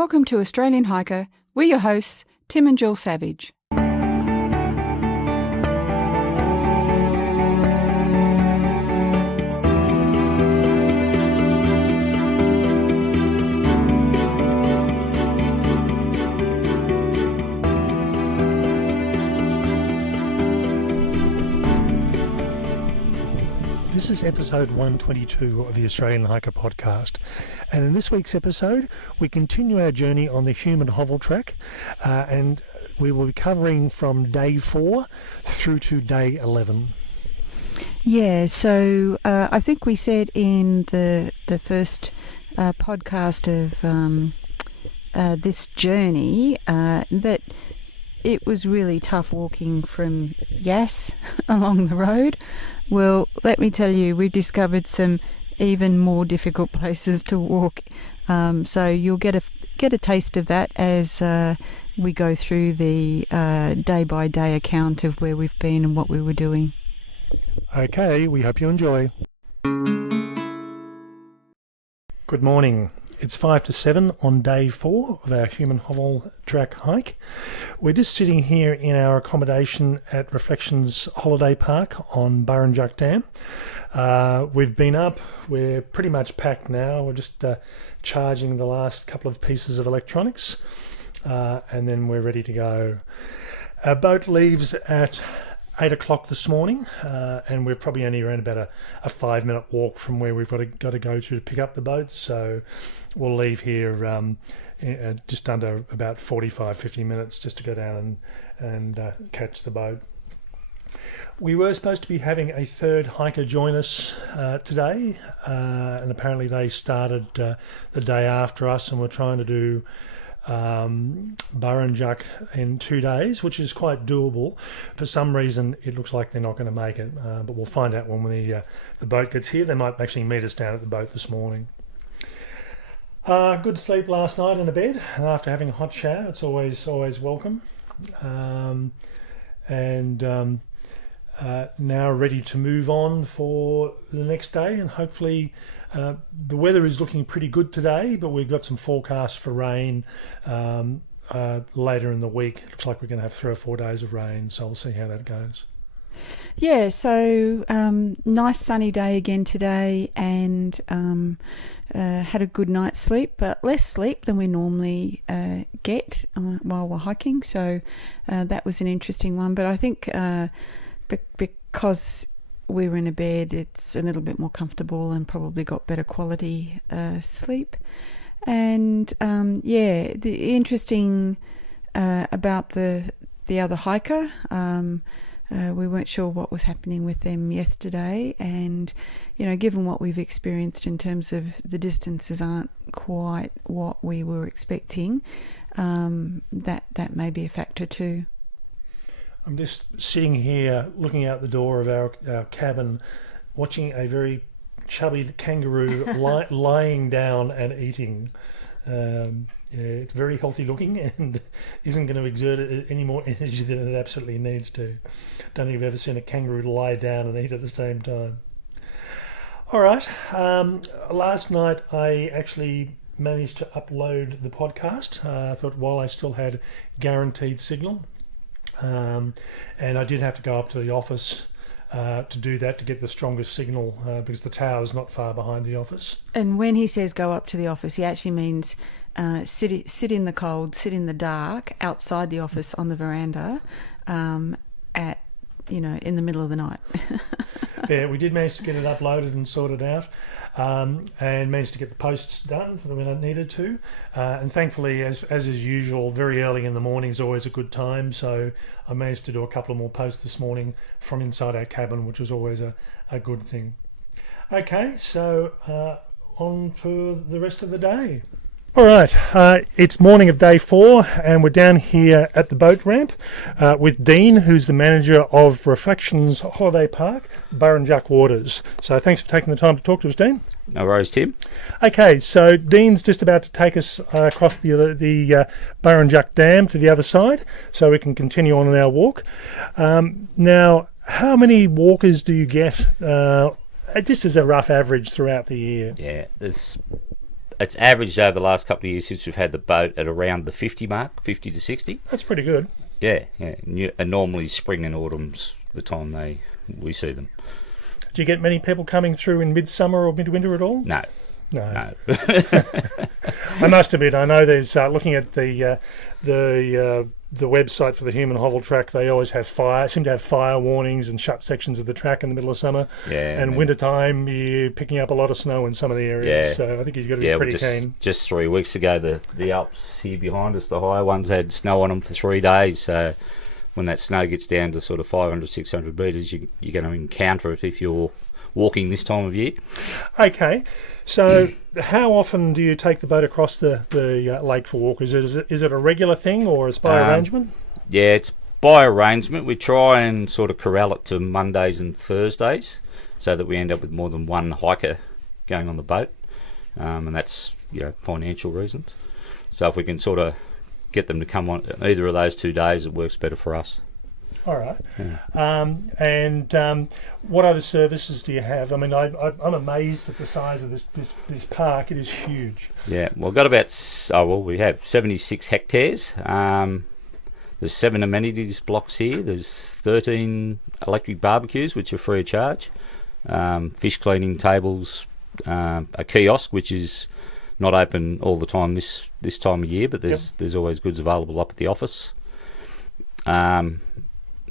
Welcome to Australian Hiker. We're your hosts, Tim and Jill Savage. This is episode 122 of the Australian Hiker podcast, and in this week's episode we continue our journey on the human Hovell track, and we will be covering from day 4 through to day 11. Yeah, so I think we said in the first podcast of this journey that it was really tough walking from Yass along the road. Well, let me tell you, we've discovered some even more difficult places to walk. So you'll get a taste of that as we go through the day-by-day account of where we've been and what we were doing. Okay, we hope you enjoy. Good morning. It's 5 to 7 on day 4 of our human Hovell track hike. We're just sitting here in our accommodation at Reflections Holiday Park on Burrinjuck Dam. We've been up, we're pretty much packed now. We're just charging the last couple of pieces of electronics, and then we're ready to go. Our boat leaves at 8 o'clock this morning, and we're probably only around about a 5-minute walk from where we've got to go to pick up the boat. So we'll leave here just under about 45-50 minutes just to go down and catch the boat. We were supposed to be having a third hiker join us today, and apparently they started the day after us, and we're trying to do Burrinjuck in 2 days, which is quite doable. For some reason it looks like they're not going to make it, but we'll find out when the boat gets here. They might actually meet us down at the boat this morning. Good sleep last night in a bed, and after having a hot shower, it's always welcome. Now ready to move on for the next day, and hopefully the weather is looking pretty good today, but we've got some forecasts for rain later in the week. It looks like we're going to have 3 or 4 days of rain, so we'll see how that goes. Yeah, so nice sunny day again today, and had a good night's sleep, but less sleep than we normally get while we're hiking, so that was an interesting one. But I think because we were in a bed, it's a little bit more comfortable and probably got better quality sleep. And the interesting about the other hiker, we weren't sure what was happening with them yesterday, and given what we've experienced in terms of the distances aren't quite what we were expecting, that may be a factor too. I'm just sitting here looking out the door of our cabin, watching a very chubby kangaroo lying down and eating. It's very healthy looking and isn't going to exert any more energy than it absolutely needs to. Don't think I've ever seen a kangaroo lie down and eat at the same time. All right. Last night I actually managed to upload the podcast. I thought while I still had guaranteed signal. And I did have to go up to the office to do that, to get the strongest signal, because the tower's not far behind the office. And when he says go up to the office, he actually means sit in the cold, sit in the dark outside the office on the veranda at in the middle of the night. Yeah, we did manage to get it uploaded and sorted out, and managed to get the posts done for when I needed to. And thankfully, as is usual, very early in the morning is always a good time. So I managed to do a couple of more posts this morning from inside our cabin, which was always a good thing. Okay, so on for the rest of the day. All right, it's morning of day 4, and we're down here at the boat ramp with Dean, who's the manager of Reflections Holiday Park, Burrinjuck Waters. So thanks for taking the time to talk to us, Dean. No worries, Tim. Okay, so Dean's just about to take us across the Burrinjuck Dam to the other side, so we can continue on our walk. Now, how many walkers do you get, just as a rough average throughout the year? Yeah, there's it's averaged over the last couple of years since we've had the boat at around the 50 mark, 50 to 60. That's pretty good. Yeah. And normally spring and autumn's the time we see them. Do you get many people coming through in midsummer or midwinter at all? No. I must admit, I know there's looking at the website for the Human Hovell track. They always seem to have fire warnings and shut sections of the track in the middle of summer. Yeah, and wintertime, you're picking up a lot of snow in some of the areas. Yeah. So I think you've got to be pretty keen. Just 3 weeks ago, the Alps here behind us, the higher ones, had snow on them for 3 days. So when that snow gets down to sort of 500, 600 metres, you're going to encounter it if you're walking this time of year. Okay, so how often do you take the boat across the lake for walk? Is it a regular thing, or it's by arrangement? Yeah, it's by arrangement. We try and sort of corral it to Mondays and Thursdays so that we end up with more than one hiker going on the boat, and that's financial reasons. So if we can sort of get them to come on either of those 2 days, it works better for us. All right. And what other services do you have? I mean, I'm amazed at the size of this park. It is huge. Yeah, well, we have 76 hectares. There's 7 amenities blocks here. There's 13 electric barbecues, which are free of charge. Fish cleaning tables, a kiosk, which is not open all the time this time of year, but there's always goods available up at the office.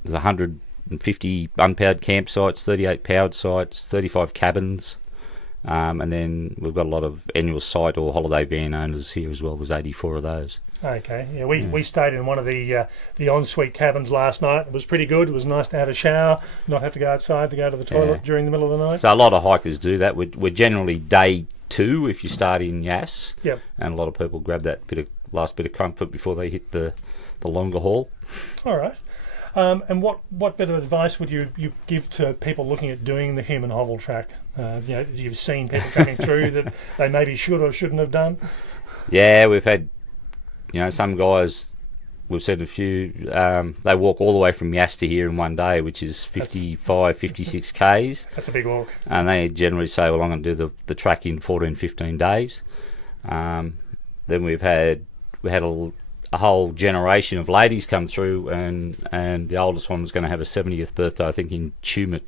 There's 150 unpowered campsites, 38 powered sites, 35 cabins, and then we've got a lot of annual site or holiday van owners here as well. There's 84 of those. Okay, yeah, we stayed in one of the ensuite cabins last night. It was pretty good. It was nice to have a shower, not have to go outside to go to the toilet during the middle of the night. So a lot of hikers do that. We're generally day 2 if you start in Yass. Yep. And a lot of people grab that last bit of comfort before they hit the longer haul. All right. And what bit of advice would you give to people looking at doing the Human Hovell track? You've seen people coming through that they maybe should or shouldn't have done. Yeah, we've had, some guys. We've seen a few. They walk all the way from Yass to here in one day, which is 55, 56 k's. That's a big walk. And they generally say, "Well, I'm going to do the track in 14, 15 days." Then we had a whole generation of ladies come through, and the oldest one was going to have a 70th birthday, I think, in Tumut.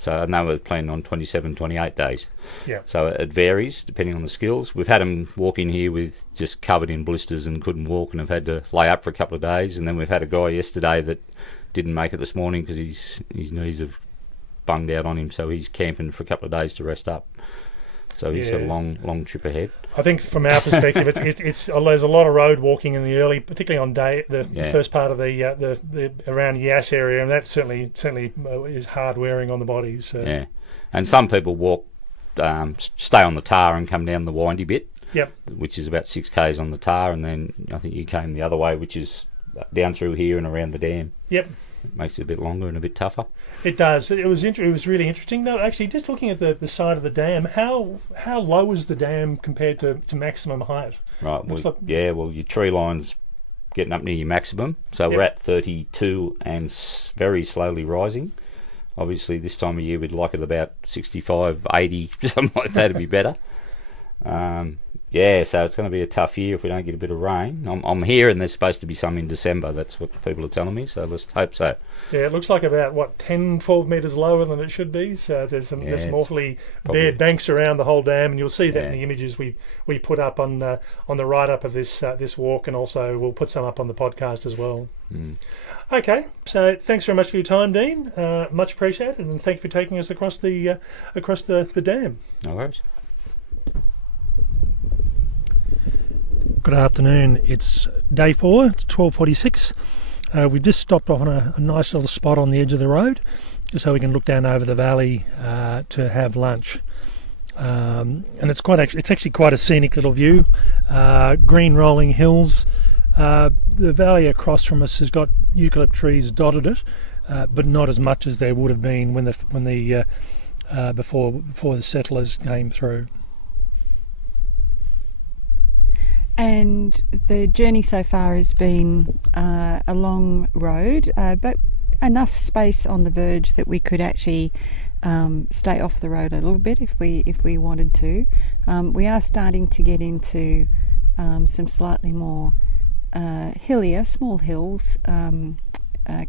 So, and they were planning on 27, 28 days. Yeah. So it varies depending on the skills. We've had them walk in here with just covered in blisters and couldn't walk and have had to lay up for a couple of days. And then we've had a guy yesterday that didn't make it this morning because his knees have bunged out on him, so he's camping for a couple of days to rest up. So he's got a long trip ahead. I think from our perspective, it's there's a lot of road walking in the early, particularly on the first part of the around Yass area, and that certainly is hard wearing on the body. So. Yeah, and some people walk, stay on the tar and come down the windy bit. Yep. Which is about 6 k's on the tar, and then I think you came the other way, which is down through here and around the dam. Yep. It makes it a bit longer and a bit tougher. It does. It was really interesting. No, actually, just looking at the side of the dam, how low is the dam compared to maximum height? Right. Well, your tree line's getting up near your maximum. So we're at 32 and very slowly rising. Obviously, this time of year, we'd like it about 65, 80, something like that would be better. So it's going to be a tough year if we don't get a bit of rain. I'm here, and there's supposed to be some in December. That's what people are telling me, so let's hope so. Yeah, it looks like about 10, 12 metres lower than it should be. So there's some awfully bare banks around the whole dam, and you'll see that in the images we put up on the write up of this walk, and also we'll put some up on the podcast as well. Okay, so thanks very much for your time, Dean. Much appreciated, and thank you for taking us across the dam. No worries. Good afternoon. It's day 4. It's 12:46. We've just stopped off on a nice little spot on the edge of the road, so we can look down over the valley to have lunch. And it's actually quite a scenic little view. Green rolling hills. The valley across from us has got eucalypt trees dotted it, but not as much as there would have been before the settlers came through. And the journey so far has been a long road, but enough space on the verge that we could actually stay off the road a little bit if we wanted to. We are starting to get into some slightly more hillier, small hills,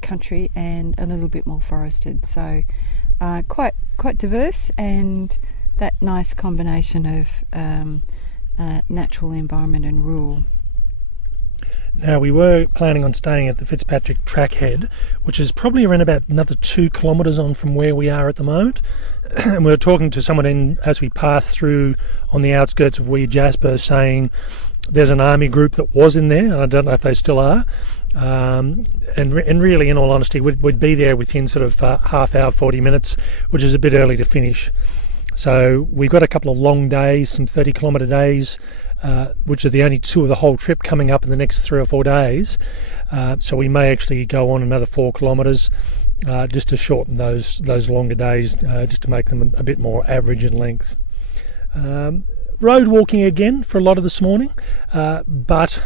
country, and a little bit more forested. So quite diverse, and that nice combination of natural environment and rural. Now, we were planning on staying at the Fitzpatrick Trackhead, which is probably around about another 2 kilometres on from where we are at the moment. And we were talking to someone as we passed through on the outskirts of Wee Jasper, saying there's an army group that was in there, and I don't know if they still are. And really, in all honesty, we'd be there within sort of half hour, 40 minutes, which is a bit early to finish. So we've got a couple of long days, some 30-kilometre days, which are the only 2 of the whole trip coming up in the next 3 or 4 days. So we may actually go on another 4 kilometres just to shorten those longer days, just to make them a bit more average in length. Road walking again for a lot of this morning, but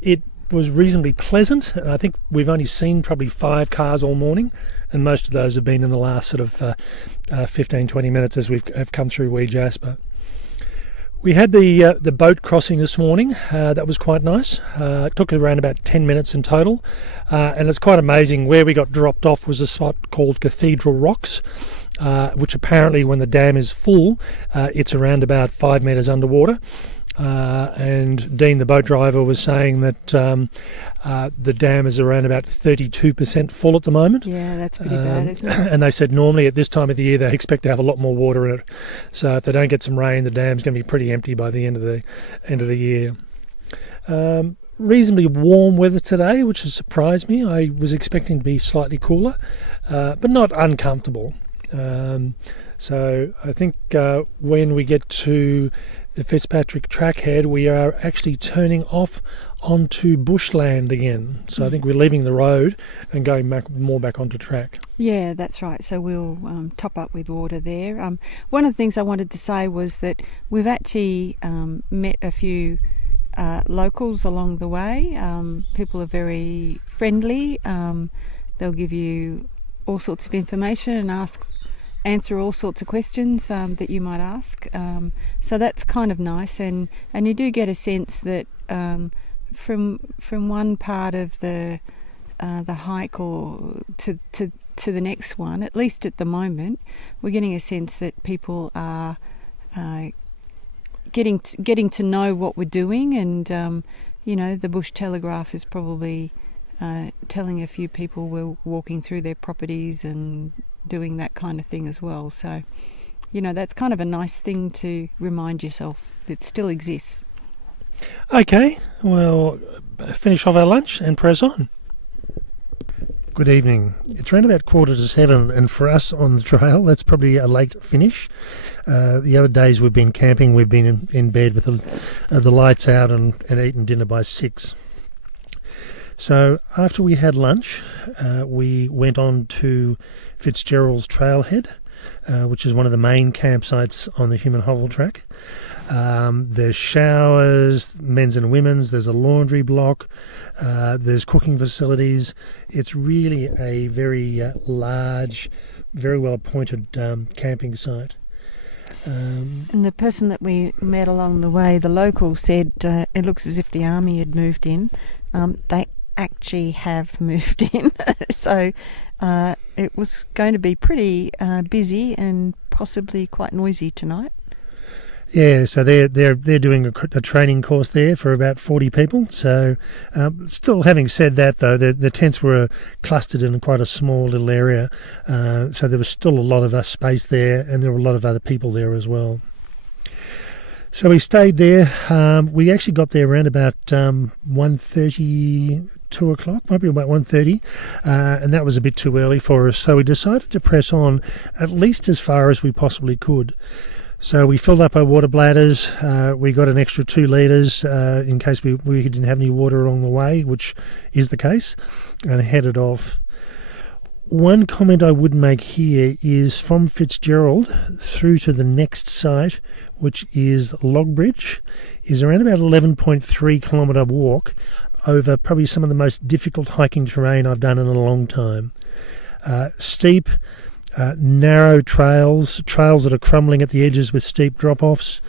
it was reasonably pleasant. I think we've only seen probably 5 cars all morning, and most of those have been in the last sort of 15-20 minutes as have come through Wee Jasper. We had the boat crossing this morning. That was quite nice. It took around about 10 minutes in total, and it's quite amazing. Where we got dropped off was a spot called Cathedral Rocks, which apparently when the dam is full, it's around about 5 metres underwater. And Dean, the boat driver, was saying that the dam is around about 32% full at the moment. Yeah, that's pretty bad, isn't it? And they said normally at this time of the year they expect to have a lot more water in it. So if they don't get some rain, the dam's going to be pretty empty by the end of the year. Reasonably warm weather today, which has surprised me. I was expecting to be slightly cooler, but not uncomfortable. So I think when we get to the Fitzpatrick Trackhead, we are actually turning off onto bushland again. So I think we're leaving the road and going back onto track. Yeah, that's right. So we'll top up with water there. One of the things I wanted to say was that we've actually met a few locals along the way. People are very friendly. They'll give you all sorts of information and answer all sorts of questions that you might ask. So that's kind of nice, and you do get a sense that from one part of the hike or to the next one, at least at the moment, we're getting a sense that people are getting to know what we're doing, and the Bush Telegraph is probably telling a few people we're walking through their properties and doing that kind of thing as well. So, that's kind of a nice thing to remind yourself that still exists. Okay, well, finish off our lunch and press on. Good evening. It's around about 6:45, and for us on the trail, that's probably a late finish. The other days we've been camping, we've been in bed with the lights out and eaten dinner by 6. So after we had lunch, we went on to Fitzgerald's Trailhead, which is one of the main campsites on the Human Hovell track. There's showers, men's and women's, there's a laundry block, there's cooking facilities. It's really a very large, very well appointed camping site. And the person that we met along the way, the local, said it looks as if the army had moved in. They actually have moved in, so it was going to be pretty busy and possibly quite noisy tonight. Yeah, so they're doing a training course there for about 40 people. So still, having said that, though, the tents were clustered in quite a small little area, so there was still a lot of space there, and there were a lot of other people there as well. So we stayed there. We actually got there around about 1:30, 2 o'clock, maybe about 1:30, and that was a bit too early for us. So we decided to press on at least as far as we possibly could. So we filled up our water bladders. We got an extra 2 litres in case we didn't have any water along the way, which is the case, and headed off. One comment I would make here is from Fitzgerald through to the next site, which is Logbridge, is around about 11.3 kilometre walk over probably some of the most difficult hiking terrain I've done in a long time. Steep, narrow trails that are crumbling at the edges with steep drop-offs,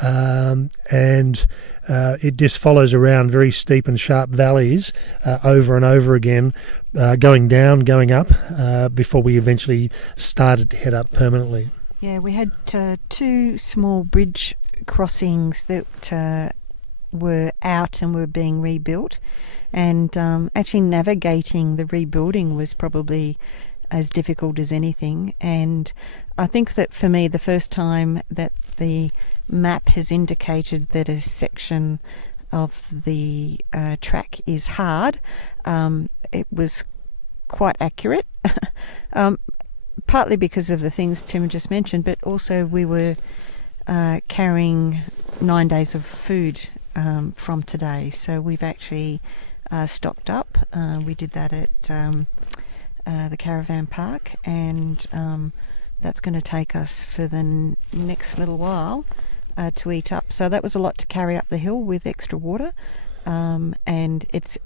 and it just follows around very steep and sharp valleys over and over again, going down, going up, before we eventually started to head up permanently. Yeah, we had 2 small bridge crossings that were out and were being rebuilt, and actually navigating the rebuilding was probably as difficult as anything. And I think that for me, the first time that the map has indicated that a section of the track is hard, it was quite accurate, partly because of the things Tim just mentioned, but also we were carrying 9 days of food from today, so we've actually stocked up. We did that at the caravan park, and that's going to take us for the next little while to eat up. So that was a lot to carry up the hill with extra water, and it's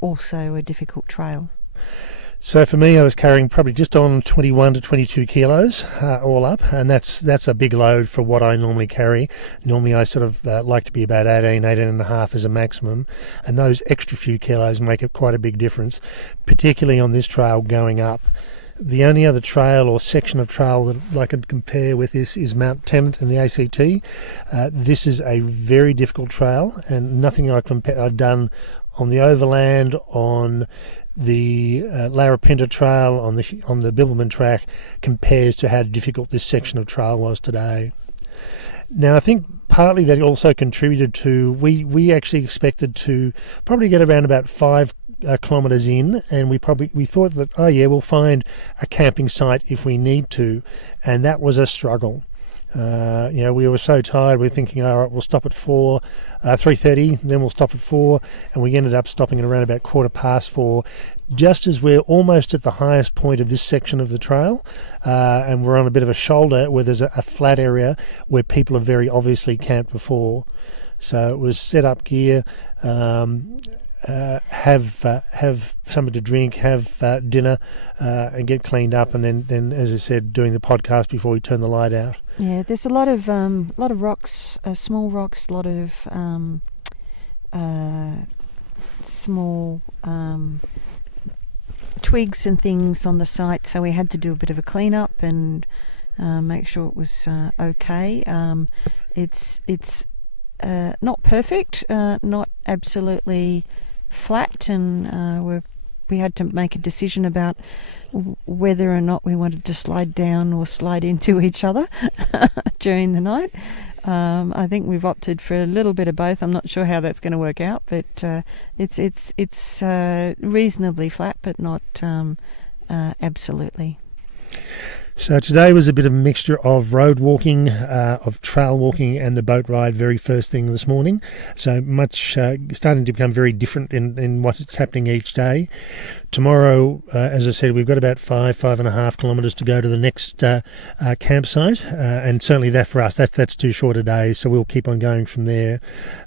also a difficult trail. So for me, I was carrying probably just on 21 to 22 kilos all up, and that's a big load for what I normally carry. Normally I sort of like to be about 18 and a half as a maximum, and those extra few kilos make it quite a big difference, particularly on this trail going up. The only other trail or section of trail that I could compare with this is Mount Tennant in the ACT. This is a very difficult trail, and nothing I've done on the overland, on the Larapinta Trail, on the Bibbulmun track, compares to how difficult this section of trail was today. Now, I think partly that also contributed to, we actually expected to probably get around about 5 kilometres in, and we thought that, we'll find a camping site if we need to, and that was a struggle. We were so tired, we were thinking, all right, we'll stop at 3:30, then we'll stop at 4, and we ended up stopping at around about 4:15, just as we're almost at the highest point of this section of the trail, and we're on a bit of a shoulder where there's a flat area where people have very obviously camped before. So it was set up gear, have something to drink, have dinner, and get cleaned up, and then, as I said, doing the podcast before we turn the light out. Yeah, there's a lot of rocks, small rocks, a lot of small twigs and things on the site, so we had to do a bit of a clean up and make sure it was okay. It's not perfect, not absolutely flat, and we had to make a decision about whether or not we wanted to slide down or slide into each other during the night. I think we've opted for a little bit of both. I'm not sure how that's going to work out, but it's reasonably flat, but not absolutely. So today was a bit of a mixture of road walking, of trail walking, and the boat ride very first thing this morning. So much starting to become very different in what's happening each day. Tomorrow, as I said, we've got about 5.5 kilometres to go to the next campsite, and certainly that for us, that's too short a day, so we'll keep on going from there.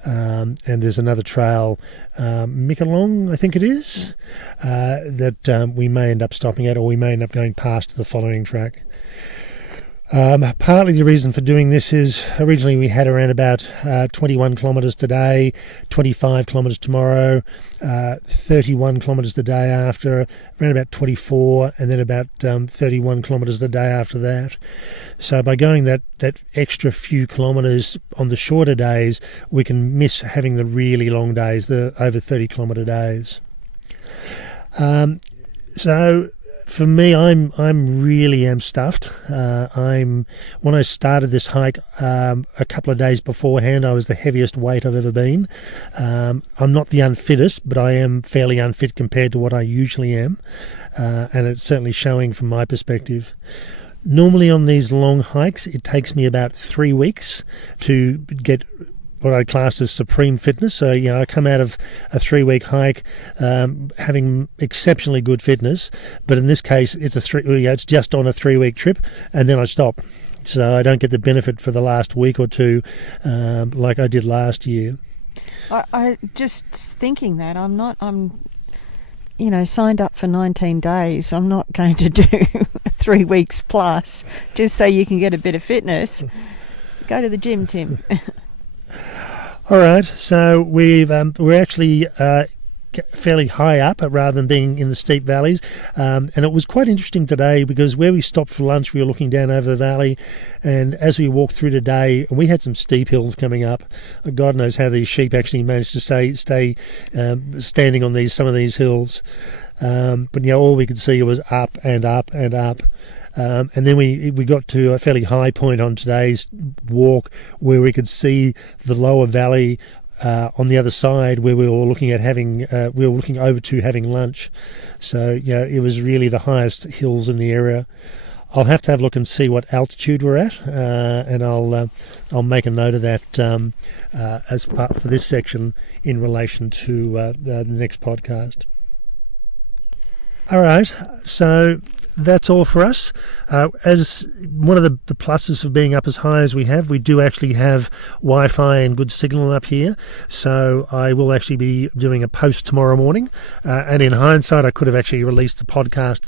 And there's another trail, Mikalong, I think it is, that we may end up stopping at, or we may end up going past the following track. Partly the reason for doing this is originally we had around about 21 kilometres today, 25 kilometres tomorrow, 31 kilometres the day after, around about 24, and then about 31 kilometres the day after that. So by going that extra few kilometres on the shorter days, we can miss having the really long days, the over 30 kilometre days. So for me, I'm really stuffed. When I started this hike a couple of days beforehand, I was the heaviest weight I've ever been. I'm not the unfittest, but I am fairly unfit compared to what I usually am, and it's certainly showing from my perspective. Normally on these long hikes, it takes me about 3 weeks to get what I class as supreme fitness. So, I come out of a 3-week hike having exceptionally good fitness, but in this case, it's just on a 3-week trip, and then I stop. So I don't get the benefit for the last week or two like I did last year. I just thinking that I'm signed up for 19 days. I'm not going to do 3 weeks plus, just so you can get a bit of fitness. Go to the gym, Tim. All right, so we're actually fairly high up rather than being in the steep valleys, and it was quite interesting today because where we stopped for lunch we were looking down over the valley, and as we walked through today, and we had some steep hills coming up. God knows how these sheep actually managed to stay standing on some of these hills, but all we could see was up and up and up. And then we got to a fairly high point on today's walk where we could see the lower valley on the other side, where we were looking at looking over to having lunch. So it was really the highest hills in the area. I'll have to have a look and see what altitude we're at, and I'll make a note of that as part for this section in relation to the next podcast. All right, so that's all for us. As one of the pluses of being up as high as we have, we do actually have Wi-Fi and good signal up here. So I will actually be doing a post tomorrow morning. And in hindsight, I could have actually released the podcast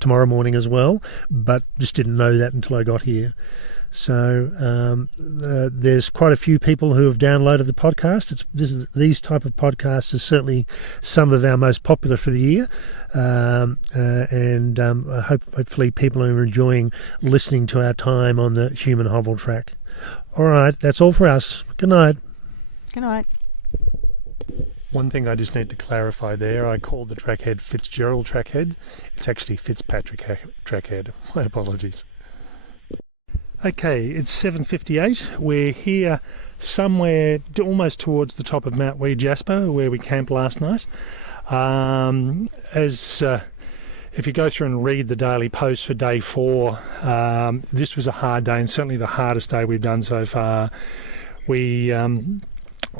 tomorrow morning as well, but just didn't know that until I got here. So there's quite a few people who have downloaded the podcast. These type of podcasts are certainly some of our most popular for the year, and hopefully people are enjoying listening to our time on the Human Hovell track. All right, that's all for us. Good night. Good night. One thing I just need to clarify there, I called the trackhead Fitzgerald trackhead. It's actually Fitzpatrick trackhead. My apologies. Okay, it's 7:58. We're here somewhere almost towards the top of Mount Wee Jasper, where we camped last night. If you go through and read the daily post for day 4, this was a hard day, and certainly the hardest day we've done so far. We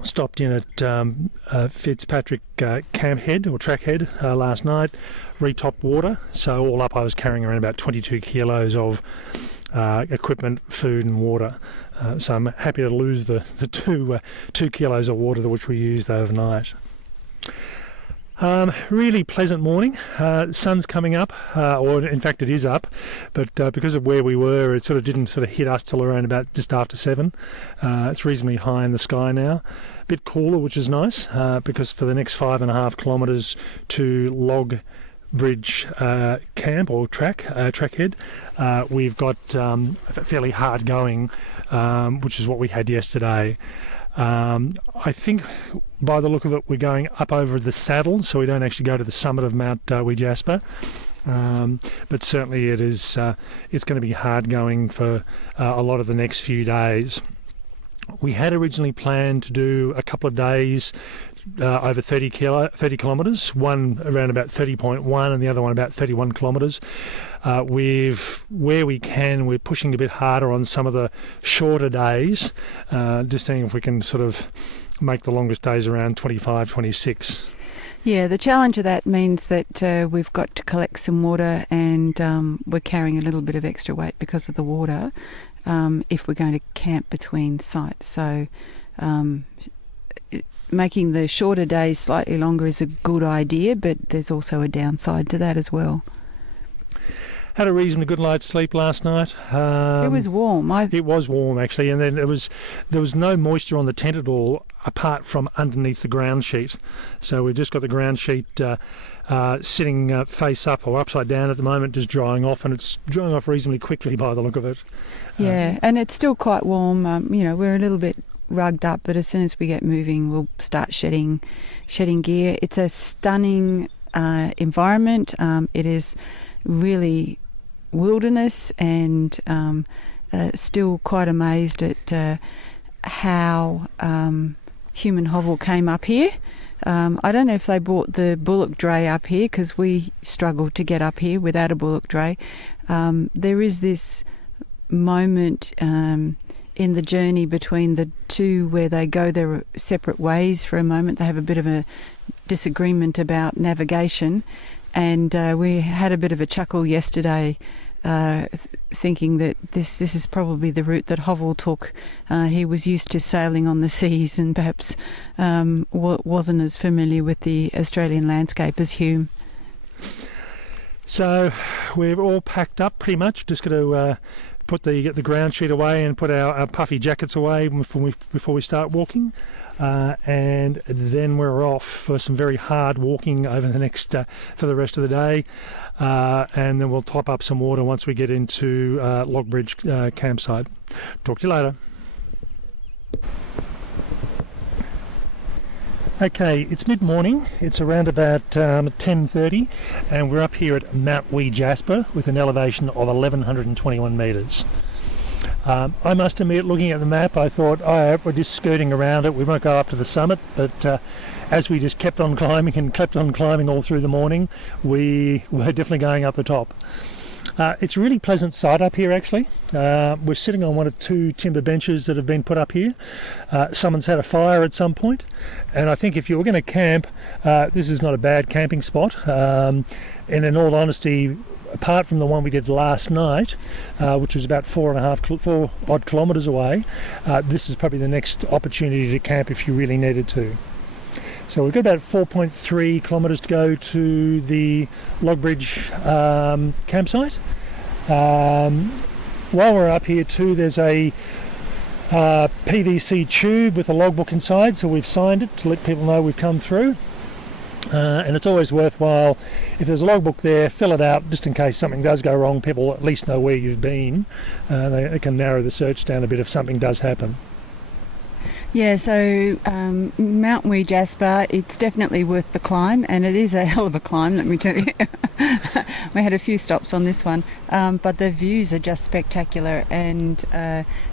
stopped in at Fitzpatrick camphead or trackhead last night, retopped water. So all up I was carrying around about 22 kilos of equipment, food and water. So I'm happy to lose the 2 kilos of water which we used overnight. Really pleasant morning. Sun's coming up, or in fact it is up, but because of where we were, it didn't hit us till around about just after 7. It's reasonably high in the sky now. A bit cooler, which is nice, because for the next 5.5 kilometres to Log Bridge camp or trackhead, we've got fairly hard going, which is what we had yesterday. I think by the look of it we're going up over the saddle, so we don't actually go to the summit of Mount Wee Jasper, but certainly it's going to be hard going for a lot of the next few days. We had originally planned to do a couple of days over 30 kilometres, one around about 30.1 and the other one about 31 kilometres. Where we can, we're pushing a bit harder on some of the shorter days, just seeing if we can make the longest days around 25, 26. Yeah, the challenge of that means that we've got to collect some water, and we're carrying a little bit of extra weight because of the water if we're going to camp between sites. So making the shorter days slightly longer is a good idea, but there's also a downside to that as well. Had a reasonably good night's sleep last night. It was warm. It was warm, actually, and then there was no moisture on the tent at all, apart from underneath the ground sheet. So we've just got the ground sheet sitting face up or upside down at the moment, just drying off, and it's drying off reasonably quickly by the look of it. Yeah, and it's still quite warm. We're a little bit rugged up, but as soon as we get moving, we'll start shedding gear. It's a stunning environment. It is really wilderness, and still quite amazed at how Human Hovell came up here. I don't know if they brought the bullock dray up here, because we struggled to get up here without a bullock dray. There is this moment in the journey between the two where they go their separate ways for a moment. They have a bit of a disagreement about navigation, and we had a bit of a chuckle yesterday, thinking that this is probably the route that Hovell took. He was used to sailing on the seas and perhaps wasn't as familiar with the Australian landscape as Hume. So we're all packed up pretty much. Just got to put the ground sheet away and put our puffy jackets away before we start walking. And then we're off for some very hard walking over the next for the rest of the day, and then we'll top up some water once we get into Logbridge campsite. Talk to you later. Okay, it's mid-morning. It's around about 10:30, and we're up here at Mount Wee Jasper with an elevation of 1,121 metres. I must admit, looking at the map, I thought, we're just skirting around it. We won't go up to the summit, but as we just kept on climbing all through the morning, we were definitely going up the top. It's a really pleasant site up here, actually. We're sitting on one of two timber benches that have been put up here. Someone's had a fire at some point, and I think if you were going to camp, this is not a bad camping spot. And in all honesty, apart from the one we did last night, which was about 4 odd kilometres away, this is probably the next opportunity to camp if you really needed to. So we've got about 4.3 kilometres to go to the Logbridge campsite. While we're up here too, there's a PVC tube with a logbook inside, so we've signed it to let people know we've come through. And it's always worthwhile, if there's a logbook there, fill it out just in case something does go wrong. People at least know where you've been. They can narrow the search down a bit if something does happen. Yeah, so Mount Wee Jasper, it's definitely worth the climb, and it is a hell of a climb, let me tell you. We had a few stops on this one, but the views are just spectacular, and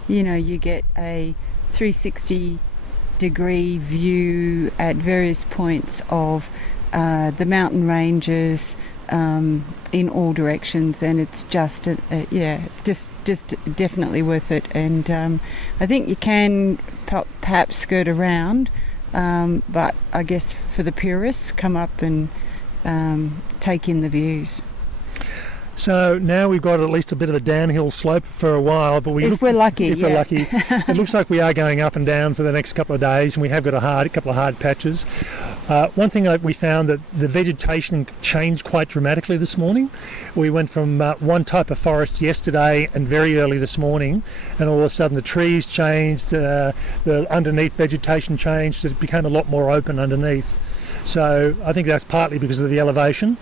you get a 360-degree view at various points of the mountain ranges in all directions, and it's just definitely worth it. And I think you can perhaps skirt around, but I guess for the purists, come up and take in the views. So now we've got at least a bit of a downhill slope for a while, but if we're lucky, it looks like we are going up and down for the next couple of days, and we have got a couple of hard patches. One thing we found that the vegetation changed quite dramatically this morning. We went from one type of forest yesterday and very early this morning, and all of a sudden the trees changed, the underneath vegetation changed, it became a lot more open underneath. So I think that's partly because of the elevation.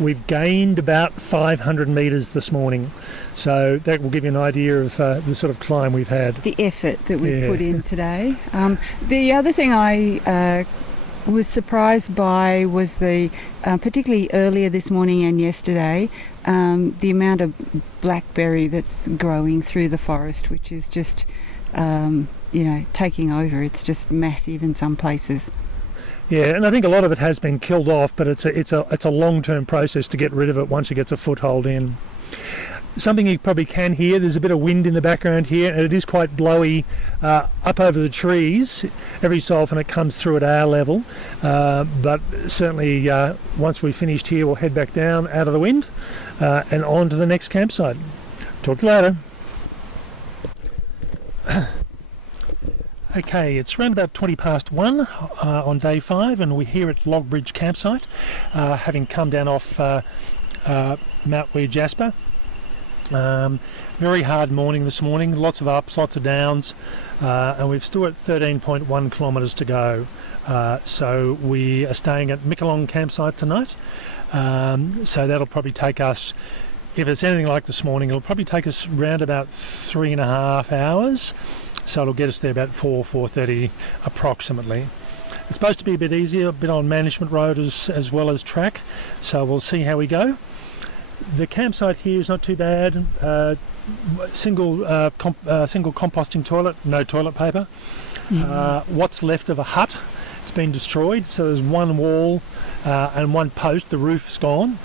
We've gained about 500 metres this morning, so that will give you an idea of the sort of climb we've had. The effort that we put in today. The other thing I was surprised by was particularly earlier this morning and yesterday, the amount of blackberry that's growing through the forest, which is just taking over. It's just massive in some places. Yeah, and I think a lot of it has been killed off, but it's a long-term process to get rid of it once it gets a foothold in. Something you probably can hear, there's a bit of wind in the background here, and it is quite blowy up over the trees. Every so often it comes through at our level, but certainly once we've finished here, we'll head back down out of the wind and on to the next campsite. Talk to you later. Okay, it's around about 1:20 on day 5, and we're here at Logbridge campsite, having come down off Mount Wee Jasper. Very hard morning this morning, lots of ups, lots of downs, and we've still got 13.1 kilometres to go. So we are staying at Mikalong campsite tonight, so that'll probably take us, if it's anything like this morning, it'll probably take us round about 3.5 hours. So it'll get us there about 4:30 approximately. It's supposed to be a bit easier, a bit on management road as well as track, so we'll see how we go. The campsite here is not too bad. Single composting toilet, no toilet paper. What's left of a hut, it's been destroyed, so there's one wall and one post. The roof's gone,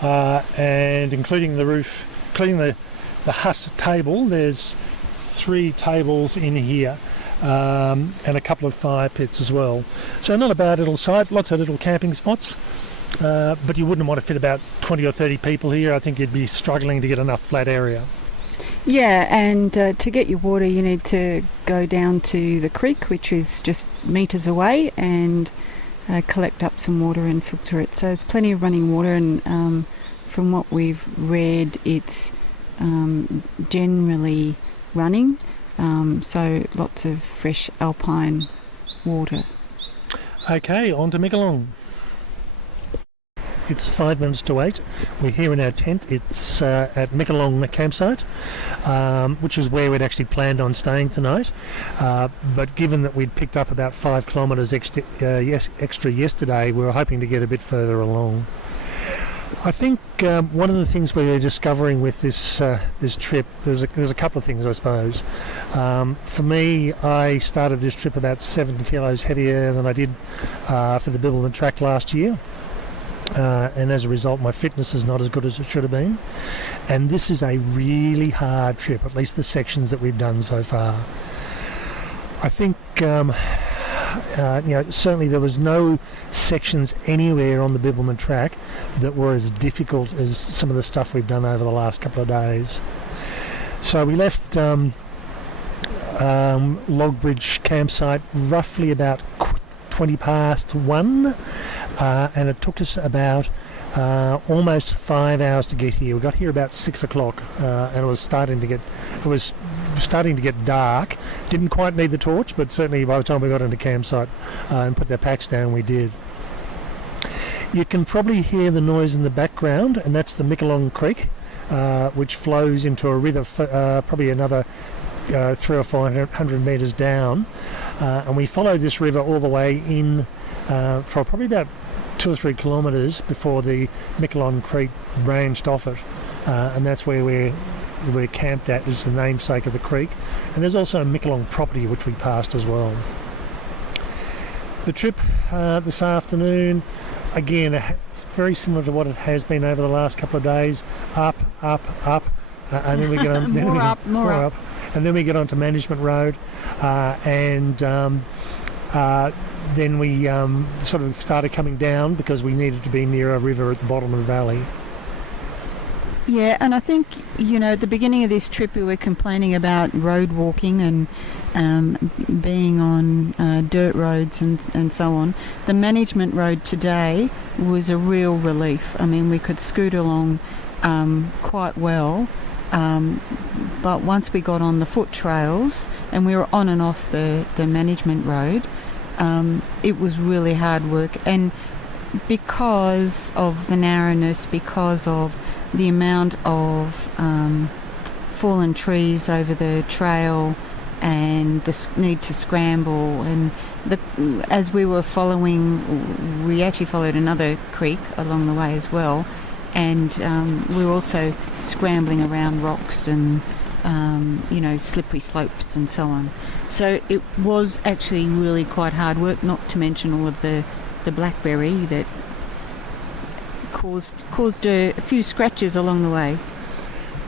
and including the roof, including the hut table, there's 3 tables in here, and a couple of fire pits as well. So not a bad little site, lots of little camping spots, but you wouldn't want to fit about 20 or 30 people here. I think you'd be struggling to get enough flat area. Yeah, and to get your water you need to go down to the creek, which is just metres away, and collect up some water and filter it. So there's plenty of running water and from what we've read, it's generally running, so lots of fresh alpine water. Okay, on to Mikalong. It's 5 minutes to 8. We're here in our tent. It's at Mikalong campsite, which is where we'd actually planned on staying tonight. But given that we'd picked up about 5 kilometres extra yesterday, we were hoping to get a bit further along. I think one of the things we were discovering with this trip, there's a couple of things, I suppose. For me, I started this trip about 7 kilos heavier than I did for the Bibbulmun Track last year. And as a result, my fitness is not as good as it should have been. And this is a really hard trip, at least the sections that we've done so far. I think, certainly there was no sections anywhere on the Bibbulmun Track that were as difficult as some of the stuff we've done over the last couple of days. So we left Logbridge campsite roughly about 20 past 1. And it took us about almost 5 hours to get here. We got here about 6 o'clock, and it was starting to get dark. Didn't quite need the torch, but certainly by the time we got into campsite and put their packs down, we did. You can probably hear the noise in the background, and that's the Mikalong Creek, which flows into a river probably another 300 or 400 metres down. And we followed this river all the way in for probably about 2 or 3 kilometres before the Mikalong Creek branched off it, and that's where we're camped at, is the namesake of the creek. And there's also a Mikalong property which we passed as well. The trip this afternoon, again, it's very similar to what it has been over the last couple of days. Up, and then we get on more up, and then we get onto Management Road, then we sort of started coming down because we needed to be near a river at the bottom of the valley. Yeah, and I think, at the beginning of this trip we were complaining about road walking and being on dirt roads and so on. The Management Road today was a real relief. I mean, we could scoot along quite well, but once we got on the foot trails and we were on and off the Management Road, it was really hard work, and because of the narrowness, because of the amount of fallen trees over the trail and the need to scramble, and as we were following, we actually followed another creek along the way as well, and we were also scrambling around rocks and slippery slopes and so on. So it was actually really quite hard work, not to mention all of the blackberry that caused a few scratches along the way.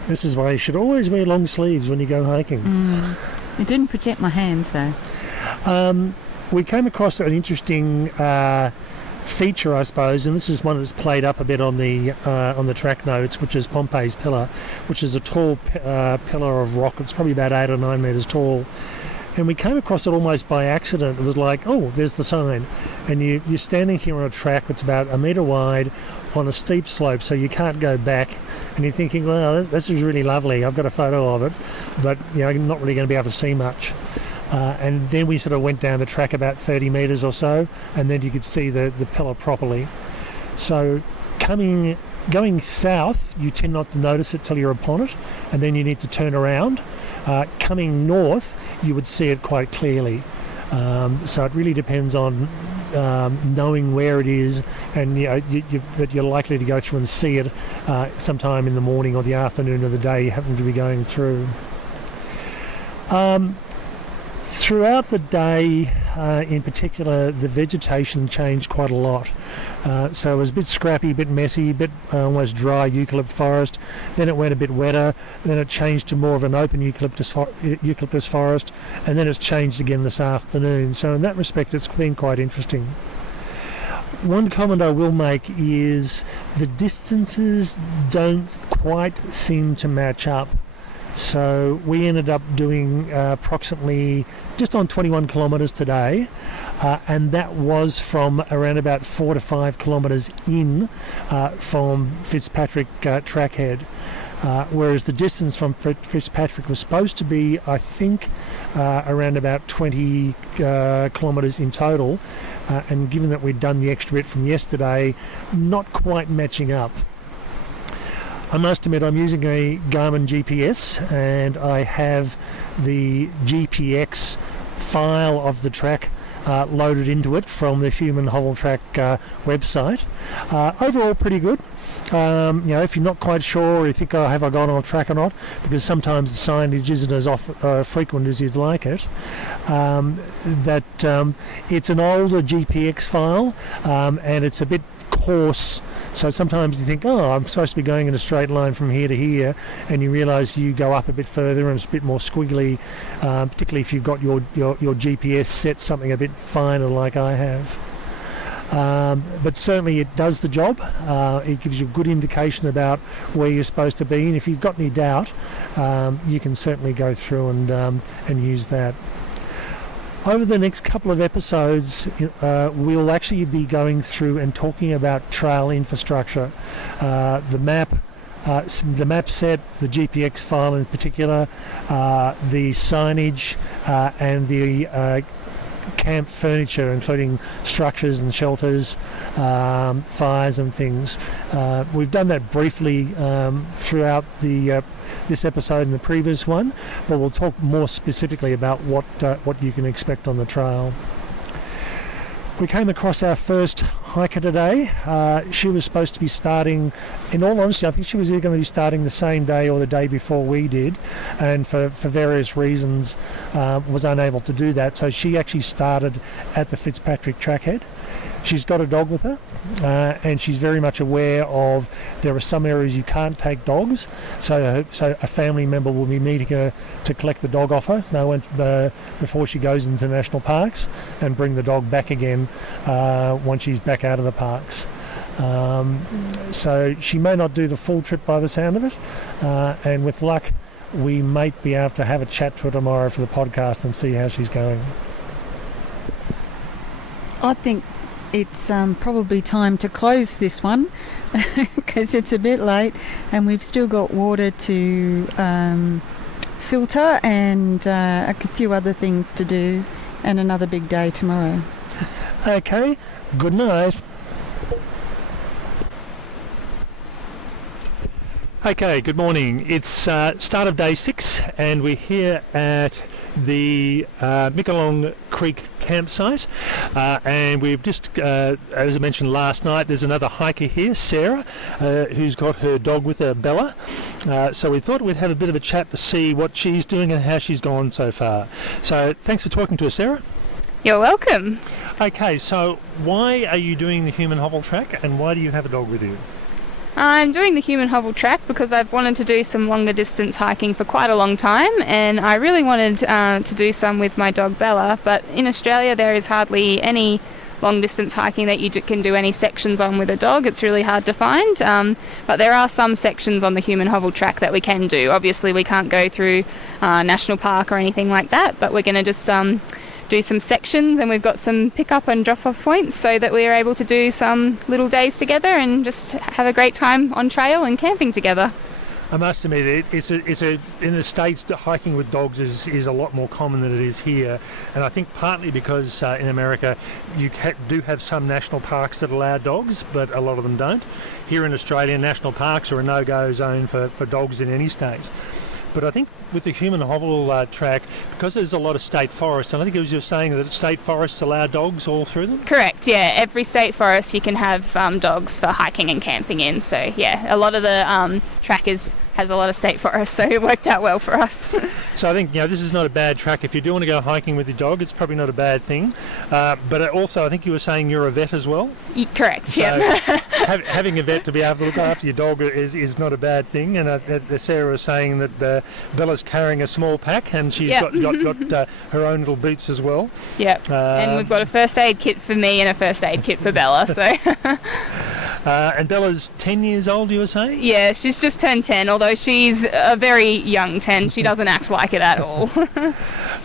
This is why you should always wear long sleeves when you go hiking. It didn't protect my hands though. We came across an interesting feature, I suppose, and this is one that's played up a bit on the track notes, which is Pompey's Pillar, which is a tall pillar of rock. It's probably about 8 or 9 metres tall. And we came across it almost by accident. It was like, oh, there's the sign. And you're standing here on a track that's about 1 metre wide on a steep slope, so you can't go back. And you're thinking, well, this is really lovely. I've got a photo of it, but I'm not really going to be able to see much. And then we sort of went down the track about 30 metres or so, and then you could see the pillar properly. So going south, you tend not to notice it till you're upon it, and then you need to turn around. Coming north, you would see it quite clearly. So it really depends on knowing where it is, and that you're likely to go through and see it sometime in the morning or the afternoon of the day you happen to be going through. Throughout the day, in particular, the vegetation changed quite a lot. So it was a bit scrappy, a bit messy, a bit almost dry eucalypt forest. Then it went a bit wetter. Then it changed to more of an open eucalyptus forest. And then it's changed again this afternoon. So in that respect, it's been quite interesting. One comment I will make is the distances don't quite seem to match up. So we ended up doing approximately just on 21 kilometres today, and that was from around about 4 to 5 kilometres in from Fitzpatrick Trackhead. Whereas the distance from Fitzpatrick was supposed to be, I think, around about 20 kilometres in total, and given that we'd done the extra bit from yesterday, not quite matching up. I must admit I'm using a Garmin GPS, and I have the GPX file of the track loaded into it from the Human Hovell Track website. Overall pretty good. If you're not quite sure, or you think, have I gone off track or not, because sometimes the signage isn't as frequent as you'd like it, it's an older GPX file, and it's a bit coarse, so sometimes you think, I'm supposed to be going in a straight line from here to here, and you realise you go up a bit further and it's a bit more squiggly, particularly if you've got your GPS set something a bit finer like I have. But certainly it does the job. It gives you a good indication about where you're supposed to be, and if you've got any doubt, you can certainly go through and use that. Over the next couple of episodes, we'll actually be going through and talking about trail infrastructure, the map set, the GPX file in particular, the signage, and the camp furniture, including structures and shelters, fires and things. We've done that briefly throughout this episode and the previous one, but we'll talk more specifically about what you can expect on the trail. We came across our first hiker today. She was supposed to be starting, in all honesty, I think she was either going to be starting the same day or the day before we did, and for various reasons was unable to do that. So she actually started at the Fitzpatrick Trackhead. She's got a dog with her, and she's very much aware of there are some areas you can't take dogs, so a family member will be meeting her to collect the dog off her before she goes into national parks, and bring the dog back again once she's back out of the parks. So she may not do the full trip by the sound of it, and with luck we might be able to have a chat to her tomorrow for the podcast and see how she's going. I think it's probably time to close this one because it's a bit late and we've still got water to filter and a few other things to do, and another big day tomorrow. Okay, good night. Okay, good morning. It's start of day 6 and we're here at the Mikalong Creek campsite, and we've just, as I mentioned last night, there's another hiker here, Sarah, who's got her dog with her, Bella. So we thought we'd have a bit of a chat to see what she's doing and how she's gone so far. So thanks for talking to us, Sarah. You're welcome. Okay, so why are you doing the Human Hovell Track and why do you have a dog with you? I'm doing the Human Hovell Track because I've wanted to do some longer distance hiking for quite a long time, and I really wanted to do some with my dog Bella, but in Australia there is hardly any long distance hiking that you can do any sections on with a dog. It's really hard to find, but there are some sections on the Human Hovell Track that we can do. Obviously we can't go through National Park or anything like that, but we're going to just do some sections, and we've got some pick up and drop off points so that we're able to do some little days together and just have a great time on trail and camping together. I must admit, in the States, hiking with dogs is a lot more common than it is here, and I think partly because in America you do have some national parks that allow dogs, but a lot of them don't. Here in Australia, national parks are a no-go zone for dogs in any state. But I think with the Human Hovell Track, because there's a lot of state forests, and I think it was you saying that state forests allow dogs all through them? Correct, yeah. Every state forest you can have dogs for hiking and camping in. So, yeah, a lot of the track has a lot of state forests, so it worked out well for us. So I think this is not a bad track. If you do want to go hiking with your dog, it's probably not a bad thing. But also, I think you were saying you're a vet as well? Correct, so yeah. Having a vet to be able to look after your dog is not a bad thing. And Sarah was saying that Bella's carrying a small pack, and she's got her own little boots as well. Yep, and we've got a first aid kit for me and a first aid kit for Bella. So. And Bella's 10 years old, you were saying? Yeah, she's just turned 10, although she's a very young 10. She doesn't act like it at all.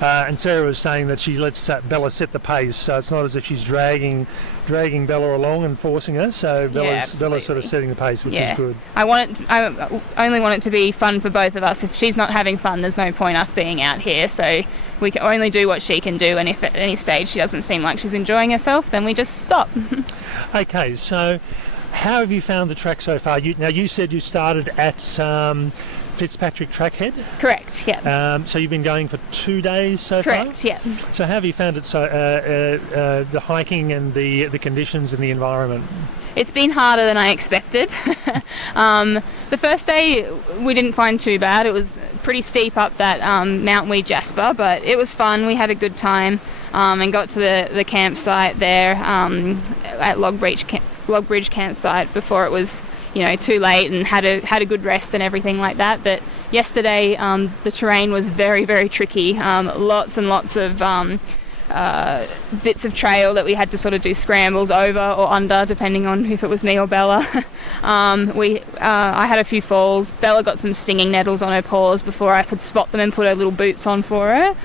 And Sarah was saying that she lets Bella set the pace, so it's not as if she's dragging Bella along and forcing her. So Bella's sort of setting the pace, which is good. I only want it to be fun for both of us. If she's not having fun, there's no point us being out here. So we can only do what she can do, and if at any stage she doesn't seem like she's enjoying herself, then we just stop. Okay, so how have you found the track so far? You said you started at Fitzpatrick Trackhead? Correct, yeah. So you've been going for 2 days so far? Correct, yeah. So how have you found it, the hiking and the conditions and the environment? It's been harder than I expected. The first day we didn't find too bad. It was pretty steep up that Mount Wee Jasper, but it was fun. We had a good time and got to the campsite there at Logbridge campsite before it was too late, and had a good rest and everything like that. But yesterday the terrain was very, very tricky. Lots and lots of bits of trail that we had to sort of do scrambles over or under, depending on if it was me or Bella. I had a few falls. Bella got some stinging nettles on her paws before I could spot them and put her little boots on for her.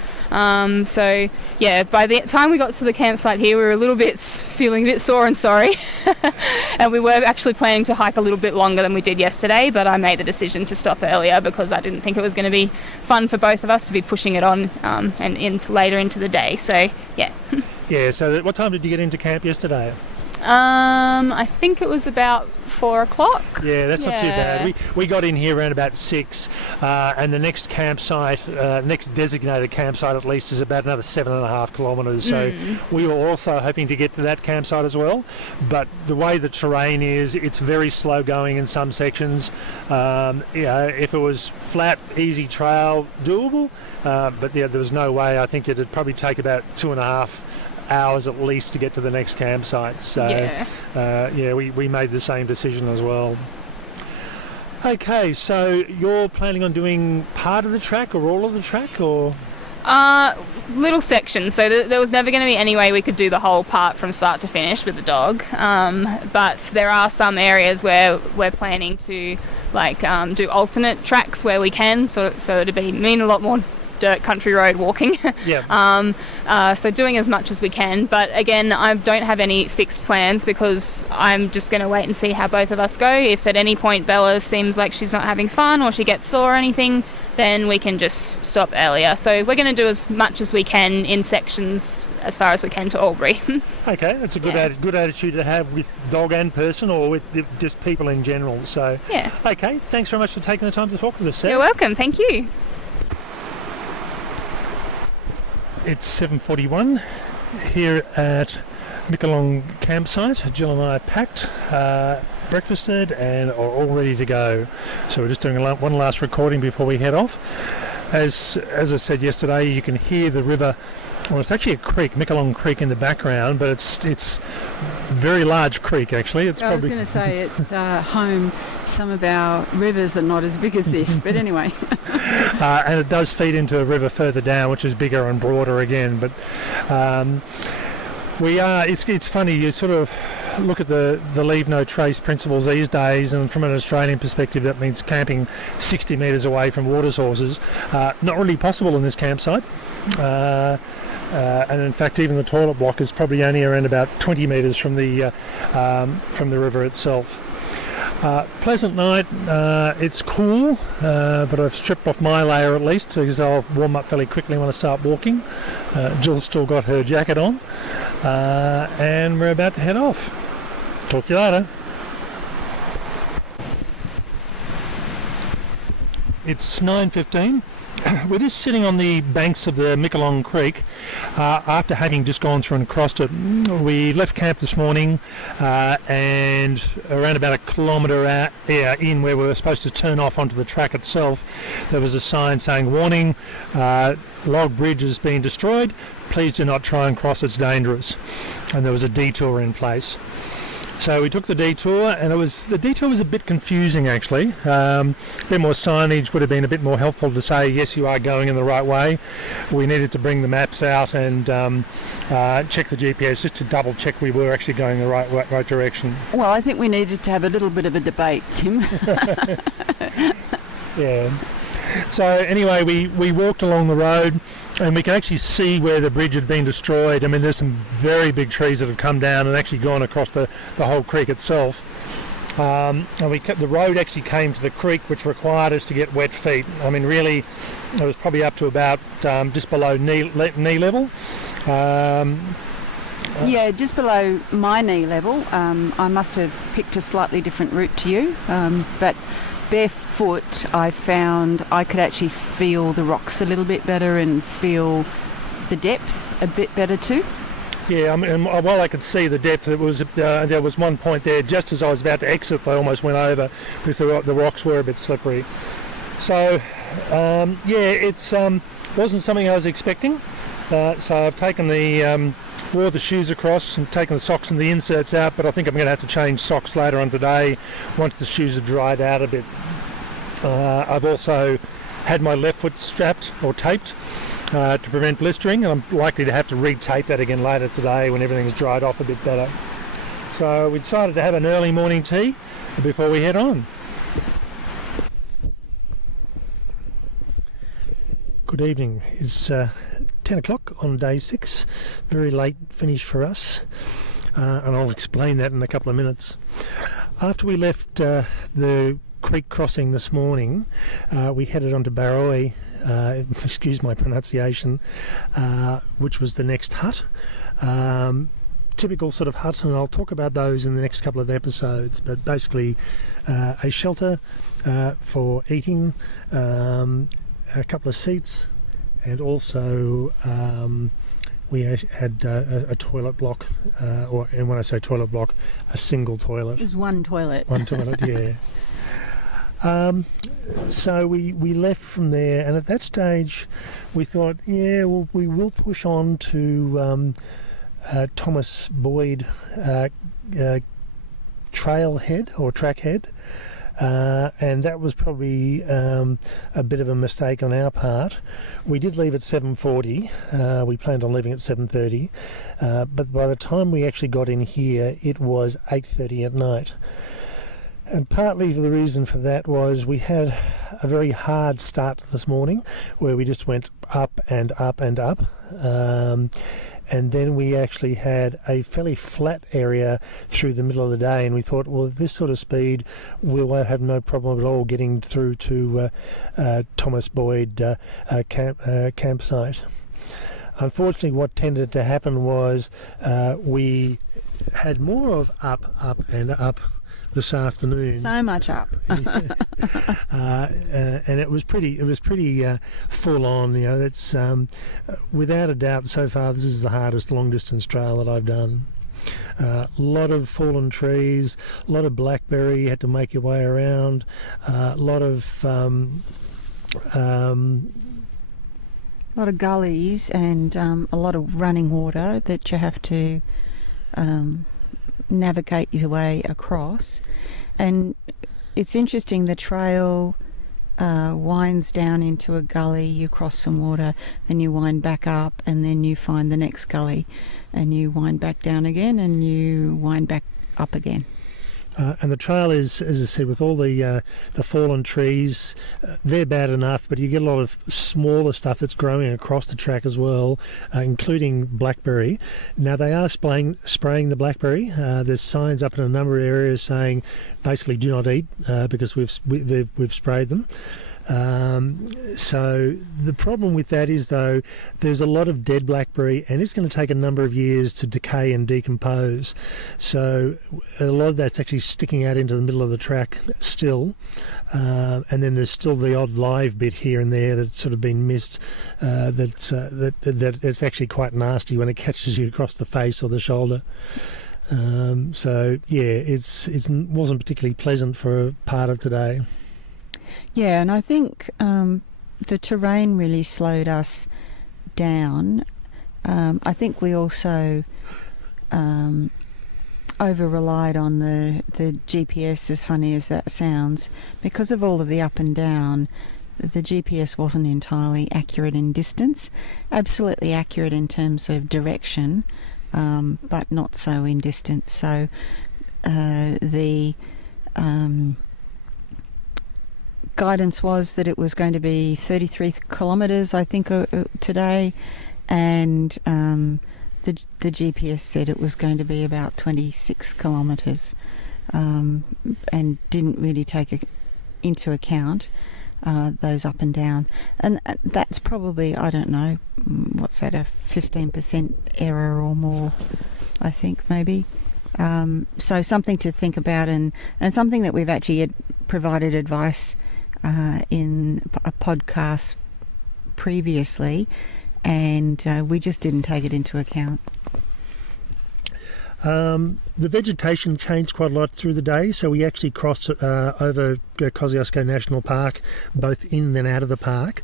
So yeah, by the time we got to the campsite here, we were feeling a bit sore and sorry. And we were actually planning to hike a little bit longer than we did yesterday, but I made the decision to stop earlier because I didn't think it was going to be fun for both of us to be pushing it on and later into the day. So yeah. Yeah, so what time did you get into camp yesterday? I think it was about 4 o'clock. Yeah, that's not too bad. We got in here around about 6, and the next campsite, next designated campsite at least, is about another 7.5 kilometres. So we were also hoping to get to that campsite as well. But the way the terrain is, it's very slow going in some sections. If it was flat, easy trail, doable. But yeah, there was no way. I think it'd probably take about 2.5 hours at least to get to the next campsite. So we made the same decision as well. Okay, so you're planning on doing part of the track or all of the track, or? Little sections. So there was never going to be any way we could do the whole part from start to finish with the dog. But there are some areas where we're planning to do alternate tracks where we can. So it'd mean a lot more dirt country road walking. So doing as much as we can, but again, I don't have any fixed plans because I'm just going to wait and see how both of us go. If at any point Bella seems like she's not having fun or she gets sore or anything, then we can just stop earlier. So we're going to do as much as we can in sections as far as we can to Albury. Okay, that's a good attitude to have with dog and person, or with just people in general. So yeah. Okay, thanks very much for taking the time to talk with us, Sarah. You're welcome. Thank you. It's 7:41 here at Mikalong campsite. Jill and I are packed, breakfasted, and are all ready to go. So we're just doing one last recording before we head off. As I said yesterday, you can hear the river. Well, it's actually a creek, Mikalong Creek, in the background, but it's very large creek actually. I was going to say at home, some of our rivers are not as big as this, but anyway. And it does feed into a river further down, which is bigger and broader again. But it's funny, you sort of look at the leave no trace principles these days, and from an Australian perspective that means camping 60 metres away from water sources. Not really possible in this campsite. And in fact, even the toilet block is probably only around about 20 metres from the river itself. Pleasant night. It's cool, but I've stripped off my layer at least because I'll warm up fairly quickly when I start walking. Jill's still got her jacket on, and we're about to head off. Talk to you later. It's 9:15. We're just sitting on the banks of the Mikalong Creek after having just gone through and crossed it. We left camp this morning and around about 1 kilometre in where we were supposed to turn off onto the track itself, there was a sign saying, warning, log bridge has been destroyed, please do not try and cross, it's dangerous. And there was a detour in place. So we took the detour, and the detour was a bit confusing actually. A bit more signage would have been a bit more helpful to say yes, you are going in the right way. We needed to bring the maps out and check the GPS just to double check we were actually going the right direction. Well, I think we needed to have a little bit of a debate, Tim. Yeah. So anyway, we walked along the road, and we can actually see where the bridge had been destroyed. I mean, there's some very big trees that have come down and actually gone across the whole creek itself. And the road actually came to the creek, which required us to get wet feet. I mean, really, it was probably up to about just below knee level. Yeah, just below my knee level. I must have picked a slightly different route to you, but barefoot I found I could actually feel the rocks a little bit better and feel the depth a bit better too. Yeah, I mean, while I could see the depth, there was one point there just as I was about to exit, I almost went over because the rocks were a bit slippery. So it's wasn't something I was expecting. So I've taken wore the shoes across and taken the socks and the inserts out, but I think I'm going to have to change socks later on today once the shoes have dried out a bit. I've also had my left foot strapped or taped to prevent blistering, and I'm likely to have to re-tape that again later today when everything's dried off a bit better. So we decided to have an early morning tea before we head on. Good evening. It's 10 o'clock on day 6, very late finish for us, and I'll explain that in a couple of minutes. After we left the creek crossing this morning, we headed on to Barroy, excuse my pronunciation, which was the next hut. Typical sort of hut, and I'll talk about those in the next couple of episodes, but basically a shelter for eating, a couple of seats, and also we had a toilet block, and when I say toilet block, a single toilet. It was one toilet. One toilet, yeah. So we left from there, and at that stage we thought, yeah, well, we will push on to Thomas Boyd trailhead or trackhead. And that was probably a bit of a mistake on our part. We did leave at 7:40. We planned on leaving at 7:30, but by the time we actually got in here, it was 8:30 at night. And partly the reason for that was we had a very hard start this morning, where we just went up and up and up. And then we actually had a fairly flat area through the middle of the day, and we thought, well, at this sort of speed, we'll have no problem at all getting through to Thomas Boyd campsite. Unfortunately, what tended to happen was we had more of up and up this afternoon. So much up. And it was pretty full on. You know, that's without a doubt so far this is the hardest long distance trail that I've done. A lot of fallen trees, a lot of blackberry. You had to make your way around. A lot of gullies and a lot of running water that you have to navigate your way across. And it's interesting, the trail winds down into a gully, you cross some water, then you wind back up, and then you find the next gully, and you wind back down again, and you wind back up again. And the trail is, as I said, with all the fallen trees, they're bad enough, but you get a lot of smaller stuff that's growing across the track as well, including blackberry. Now, they are spraying the blackberry. There's signs up in a number of areas saying basically do not eat because we've sprayed them. So the problem with that is, though, there's a lot of dead blackberry, and it's going to take a number of years to decay and decompose. So a lot of that's actually sticking out into the middle of the track still, and then there's still the odd live bit here and there that's sort of been missed. That's actually quite nasty when it catches you across the face or the shoulder. So yeah, it wasn't particularly pleasant for a part of today. Yeah, and I think the terrain really slowed us down. I think we also over-relied on the GPS, as funny as that sounds. Because of all of the up and down, the GPS wasn't entirely accurate in distance. Absolutely accurate in terms of direction, but not so in distance. So the guidance was that it was going to be 33 kilometres, I think, today, and the GPS said it was going to be about 26 kilometres, and didn't really take into account those up and down. And that's probably, I don't know, what's that, a 15% error or more, I think, maybe. So something to think about, and something that we've actually provided advice in a podcast previously, and we just didn't take it into account. The vegetation changed quite a lot through the day, so we actually crossed over Kosciuszko National Park, both in and out of the park,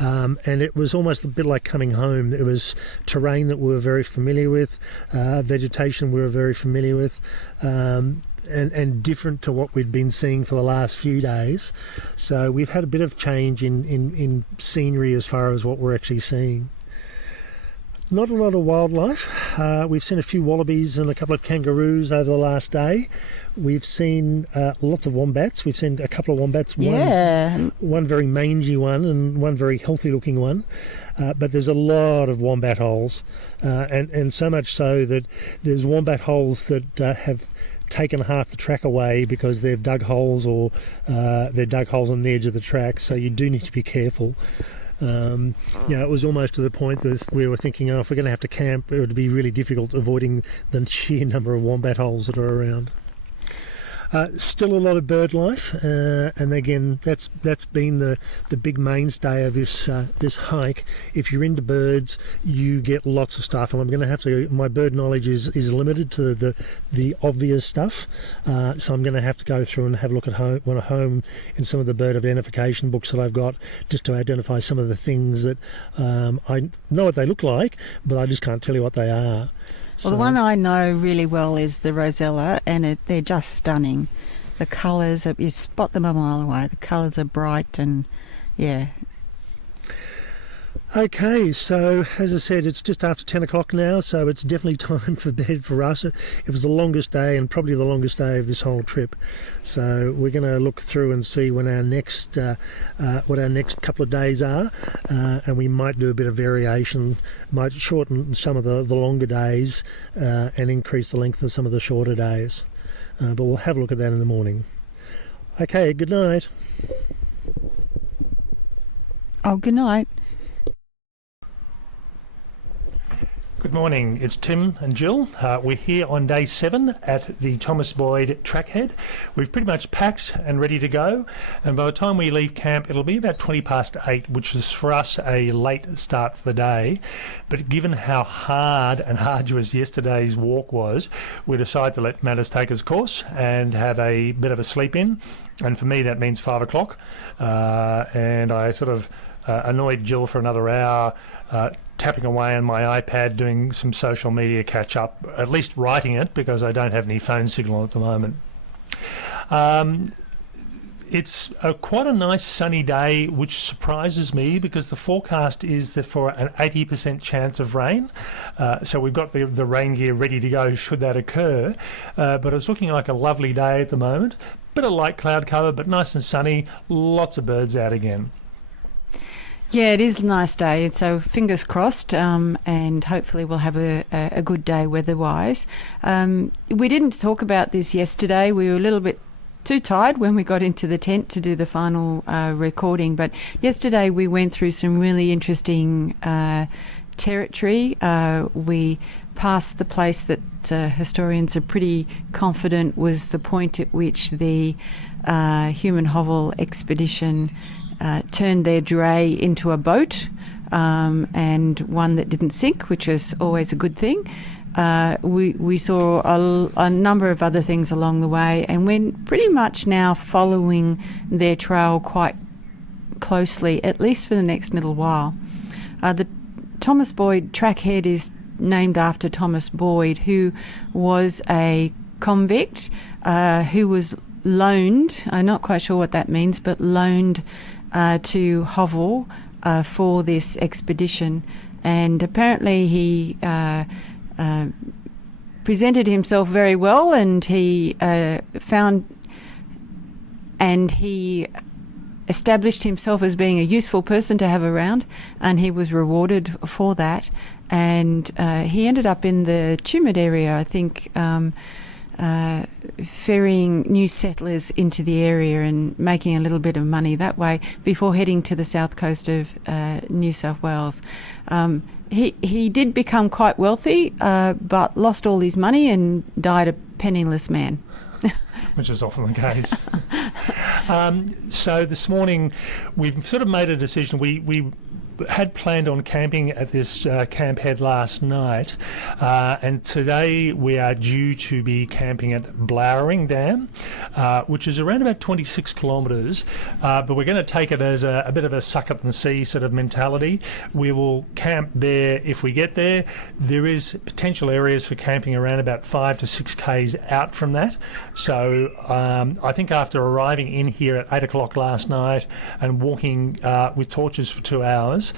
and it was almost a bit like coming home. It was terrain that we were very familiar with, vegetation we were very familiar with, and different to what we'd been seeing for the last few days. So we've had a bit of change in scenery as far as what we're actually seeing. Not a lot of wildlife. We've seen a few wallabies and a couple of kangaroos over the last day. We've seen lots of wombats. We've seen a couple of wombats, one very mangy one and one very healthy looking one. But there's a lot of wombat holes, and so much so that there's wombat holes that have taken half the track away because they've dug holes, or they've dug holes on the edge of the track, so you do need to be careful. It was almost to the point that we were thinking, if we're going to have to camp, it would be really difficult avoiding the sheer number of wombat holes that are around. Still a lot of bird life, and again, that's been the big mainstay of this hike. If you're into birds, you get lots of stuff, and I'm going to have to. My bird knowledge is limited to the obvious stuff, so I'm going to have to go through and have a look at home in some of the bird identification books that I've got, just to identify some of the things that I know what they look like, but I just can't tell you what they are. Well, the one I know really well is the rosella, and they're just stunning. The colours, you spot them a mile away. The colours are bright, and yeah. Okay, so as I said, it's just after 10 o'clock now, so it's definitely time for bed for us. It was the longest day, and probably the longest day of this whole trip. So we're going to look through and see when our next couple of days are, and we might do a bit of variation, might shorten some of the longer days and increase the length of some of the shorter days. But we'll have a look at that in the morning. Okay, good night. Oh, good night. Good morning, it's Tim and Jill. We're here on day 7 at the Thomas Boyd trackhead. We've pretty much packed and ready to go, and by the time we leave camp it'll be about 20 past 8, which is for us a late start for the day. But given how hard and arduous yesterday's walk was, we decided to let matters take its course and have a bit of a sleep in, and for me that means 5 o'clock, and I sort of annoyed Jill for another hour, tapping away on my iPad, doing some social media catch-up, at least writing it, because I don't have any phone signal at the moment. It's quite a nice sunny day, which surprises me because the forecast is that for an 80% chance of rain. So we've got the rain gear ready to go should that occur. But it's looking like a lovely day at the moment. Bit of light cloud cover, but nice and sunny. Lots of birds out again. Yeah, it is a nice day, so fingers crossed, and hopefully we'll have a good day weather-wise. We didn't talk about this yesterday. We were a little bit too tired when we got into the tent to do the final recording, but yesterday we went through some really interesting territory. We passed the place that historians are pretty confident was the point at which the human Hovell expedition turned their dray into a boat, and one that didn't sink, which is always a good thing. We saw a number of other things along the way, and we're pretty much now following their trail quite closely, at least for the next little while. The Thomas Boyd trackhead is named after Thomas Boyd, who was a convict who was loaned, I'm not quite sure what that means, but loaned to Hovell for this expedition. And apparently he presented himself very well, and he established himself as being a useful person to have around, and he was rewarded for that. And he ended up in the Tumut area, I think, ferrying new settlers into the area and making a little bit of money that way before heading to the south coast of New South Wales. He did become quite wealthy, but lost all his money and died a penniless man. Which is often the case. So this morning we've sort of made a decision. We had planned on camping at this camp head last night, and today we are due to be camping at Blowering Dam, which is around about 26 kilometres, but we're going to take it as a bit of a suck it and see sort of mentality. We will camp there if we get there. There is potential areas for camping around about 5 to 6 k's out from that, so I think after arriving in here at 8 o'clock last night and walking with torches for 2 hours,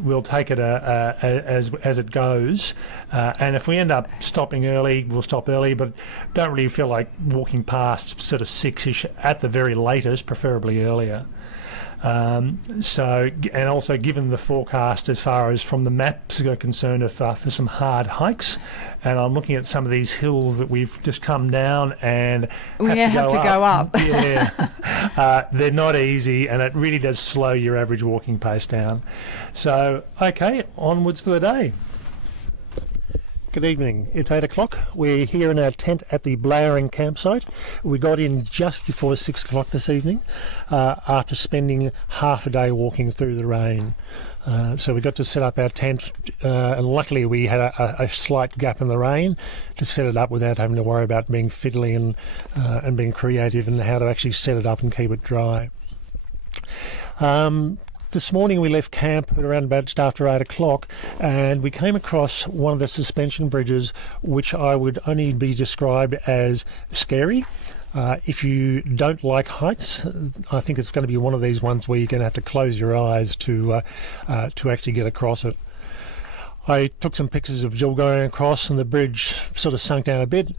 we'll take it as it goes, and if we end up stopping early, we'll stop early, but don't really feel like walking past sort of 6-ish at the very latest, preferably earlier. And also given the forecast as far as from the maps are concerned for some hard hikes, and I'm looking at some of these hills that we've just come down and have to go up. Yeah, they're not easy, and it really does slow your average walking pace down. So, okay, onwards for the day. Good evening. It's 8 o'clock. We're here in our tent at the Blowering campsite. We got in just before 6 o'clock this evening after spending half a day walking through the rain. So we got to set up our tent, and luckily we had a slight gap in the rain to set it up without having to worry about being fiddly and being creative in how to actually set it up and keep it dry. This morning we left camp at around about just after 8 o'clock, and we came across one of the suspension bridges, which I would only be described as scary. If you don't like heights, I think it's going to be one of these ones where you're going to have to close your eyes to actually get across it. I took some pictures of Jill going across, and the bridge sort of sunk down a bit.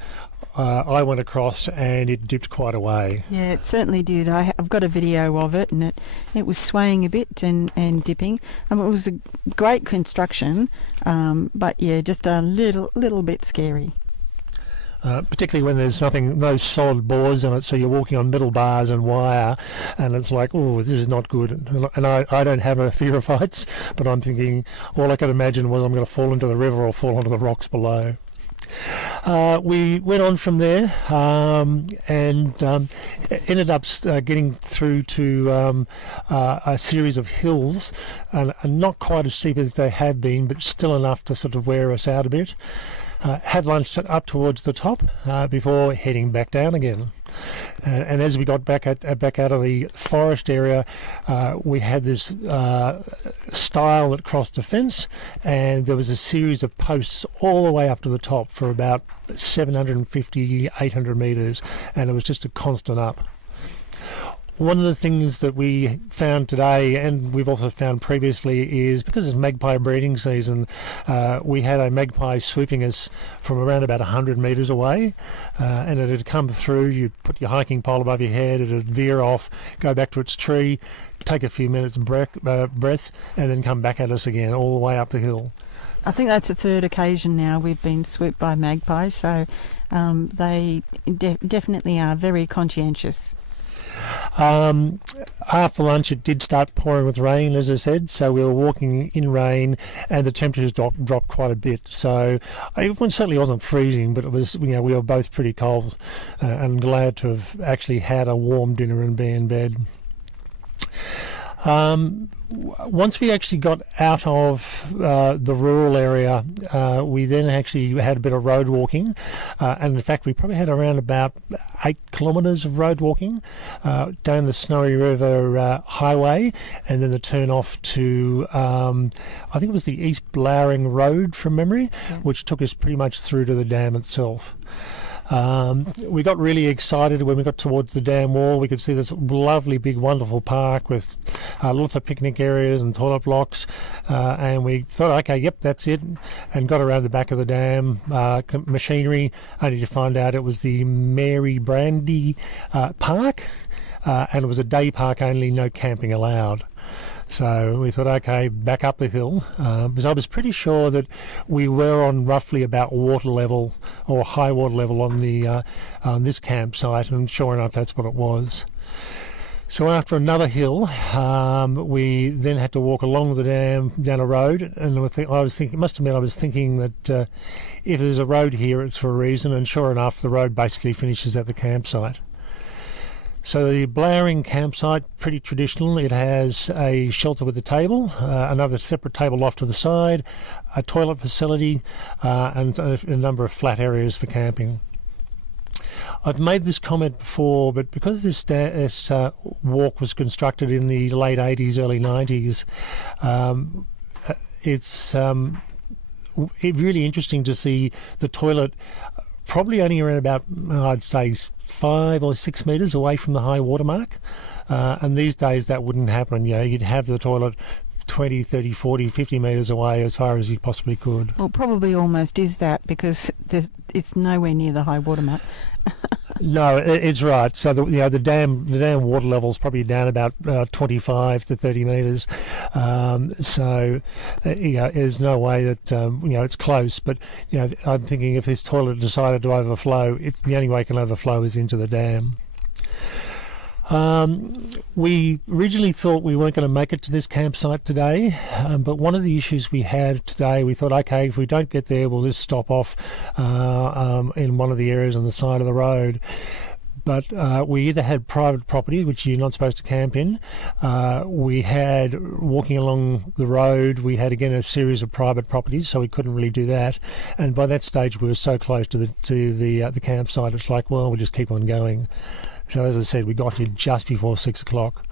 I went across and it dipped quite away. Yeah, it certainly did. I've got a video of it, and it was swaying a bit and dipping. It was a great construction, but yeah, just a little bit scary. Particularly when there's no solid boards on it, so you're walking on metal bars and wire, and it's like, oh, this is not good. And I don't have a fear of heights, but I'm thinking all I could imagine was I'm going to fall into the river or fall onto the rocks below. We went on from there and ended up getting through to a series of hills, and not quite as steep as they had been, but still enough to sort of wear us out a bit. Had lunch up towards the top before heading back down again. And as we got back out of the forest area, we had this stile that crossed the fence, and there was a series of posts all the way up to the top for about 750, 800 metres, and it was just a constant up. One of the things that we found today, and we've also found previously, is because it's magpie breeding season, we had a magpie swooping us from around about 100 metres away, and it had come through. You'd put your hiking pole above your head, it would veer off, go back to its tree, take a few minutes breath, and then come back at us again all the way up the hill. I think that's the third occasion now we've been swooped by magpies, so they definitely are very conscientious. After lunch it did start pouring with rain, as I said, so we were walking in rain and the temperatures dropped quite a bit, so it certainly wasn't freezing, but it was, we were both pretty cold and glad to have actually had a warm dinner and be in bed. Once we actually got out of the rural area, we then actually had a bit of road walking, and in fact we probably had around about 8 kilometres of road walking down the Snowy River highway, and then the turn off to I think it was the East Blowering Road from memory, which took us pretty much through to the dam itself. We got really excited when we got towards the dam wall. We could see this lovely, big, wonderful park with lots of picnic areas and toilet blocks. And we thought, okay, yep, that's it. And got around the back of the dam, machinery, only to find out it was the Mary Brandy Park. And it was a day park only, no camping allowed. So we thought, okay, back up the hill, because I was pretty sure that we were on roughly about water level or high water level on the on this campsite, and sure enough, that's what it was. So after another hill, we then had to walk along the dam down a road, and I was thinking, must admit, I was thinking that if there's a road here, it's for a reason, and sure enough, the road basically finishes at the campsite. So the Blowering campsite, pretty traditional. It has a shelter with a table, another separate table off to the side, a toilet facility, and a number of flat areas for camping. I've made this comment before, but because this walk was constructed in the late 80s, early 90s, it's really interesting to see the toilet probably only around about, I'd say, 5 or 6 metres away from the high water mark. And these days that wouldn't happen. You know, you'd have the toilet 20, 30, 40, 50 metres away as far as you possibly could. Well, probably almost is that because it's nowhere near the high water mark. No, it's right. So the dam water level is probably down about 25 to 30 metres. There's no way that it's close. But I'm thinking if this toilet decided to overflow, the only way it can overflow is into the dam. We originally thought we weren't going to make it to this campsite today, but one of the issues we had today, we thought, okay, if we don't get there, we'll just stop off in one of the areas on the side of the road. But we either had private property, which you're not supposed to camp in. We had, walking along the road, we had again a series of private properties, so we couldn't really do that. And by that stage, we were so close to the campsite, it's like, well, we'll just keep on going. So as I said, we got here just before 6 o'clock.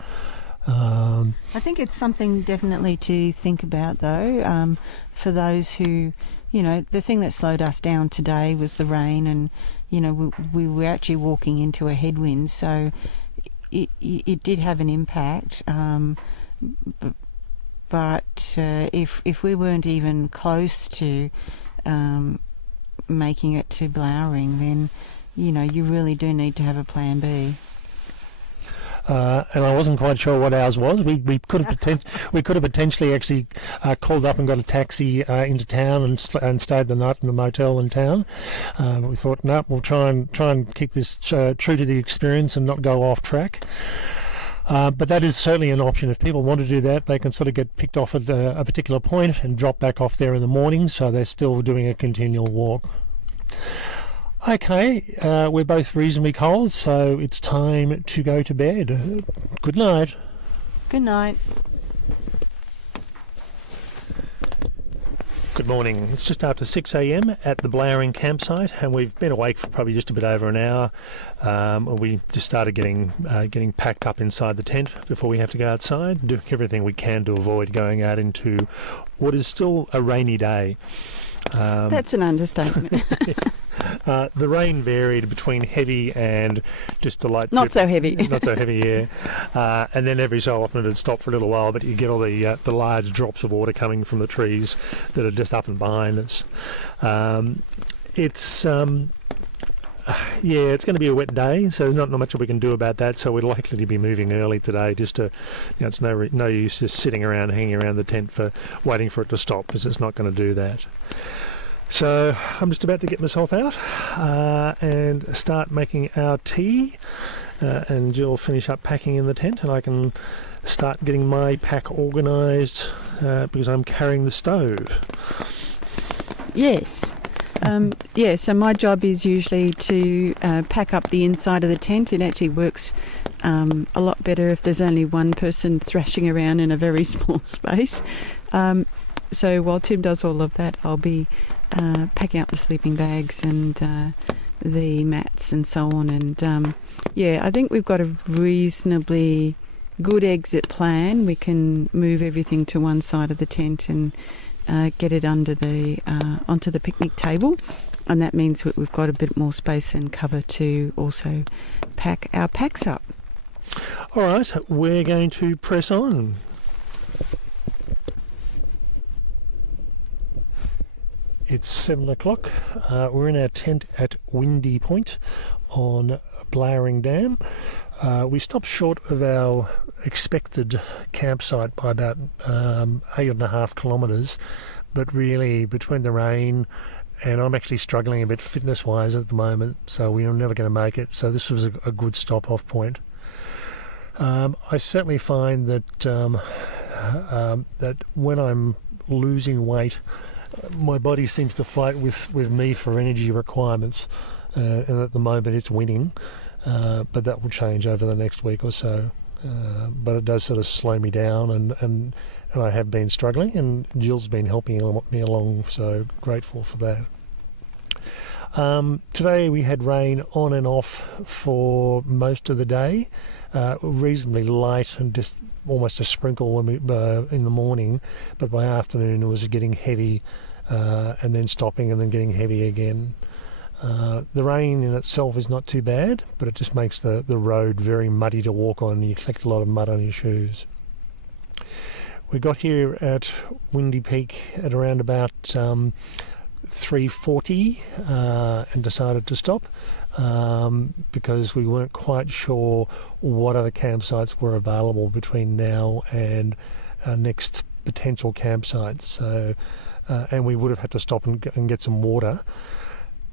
I think it's something definitely to think about, though, for those who, the thing that slowed us down today was the rain, and, we were actually walking into a headwind, so it did have an impact. But if we weren't even close to making it to Blowering, then you really do need to have a plan B. And I wasn't quite sure what ours was. We could have potentially actually called up and got a taxi into town and stayed the night in a motel in town. But we thought, no, we'll try and keep this true to the experience and not go off track. But that is certainly an option. If people want to do that, they can sort of get picked off at a particular point and drop back off there in the morning, so they're still doing a continual walk. Okay, we're both reasonably cold, so it's time to go to bed. Good night. Good night. Good morning. It's just after 6 a.m. at the Blowering campsite, and we've been awake for probably just a bit over an hour. We just started getting packed up inside the tent before we have to go outside, doing everything we can to avoid going out into what is still a rainy day. That's an understatement. The rain varied between heavy and just a light. Not so heavy. Not so heavy, yeah. And then every so often it'd stop for a little while, but you get all the large drops of water coming from the trees that are just up and behind us. It's going to be a wet day, so there's not much that we can do about that. So we're likely to be moving early today. Just to, it's no use just sitting around, hanging around the tent waiting for it to stop, because it's not going to do that. So I'm just about to get myself out and start making our tea, and Jill will finish up packing in the tent, and I can start getting my pack organised because I'm carrying the stove. Yes. So my job is usually to pack up the inside of the tent. It actually works a lot better if there's only one person thrashing around in a very small space. So while Tim does all of that, I'll be packing up the sleeping bags and the mats and so on. And I think we've got a reasonably good exit plan. We can move everything to one side of the tent and get it onto the picnic table. and that means that we've got a bit more space and cover to also pack our packs up. All right, we're going to press on. It's 7 o'clock. We're in our tent at Windy Point on Blowering Dam. We stopped short of our expected campsite by about 8.5 kilometres, but really between the rain and I'm actually struggling a bit fitness-wise at the moment, so we are never going to make it. So this was a good stop-off point. I certainly find that that when I'm losing weight, my body seems to fight with me for energy requirements, and at the moment it's winning, but that will change over the next week or so. But it does sort of slow me down, and I have been struggling, and Jill's been helping me along, so grateful for that. Today we had rain on and off for most of the day, reasonably light and just almost a sprinkle when in the morning, but by afternoon it was getting heavy, and then stopping and then getting heavy again. The rain in itself is not too bad, but it just makes the road very muddy to walk on, and you collect a lot of mud on your shoes. We got here at Windy Peak at around about 3:40 and decided to stop because we weren't quite sure what other campsites were available between now and our next potential campsite. So, and we would have had to stop and get some water.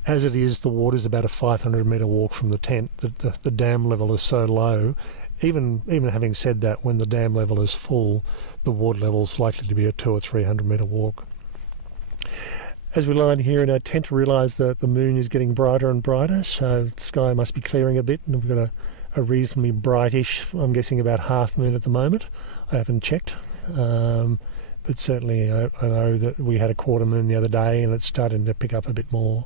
As it is, the water's about a 500 metre walk from the tent. The dam level is so low. Even having said that, when the dam level is full, the water level is likely to be a 200 or 300 metre walk. As we lie here in our tent, we realise that the moon is getting brighter and brighter, so the sky must be clearing a bit, and we've got a reasonably brightish, I'm guessing about half moon at the moment. I haven't checked, but certainly I know that we had a quarter moon the other day, and it's starting to pick up a bit more.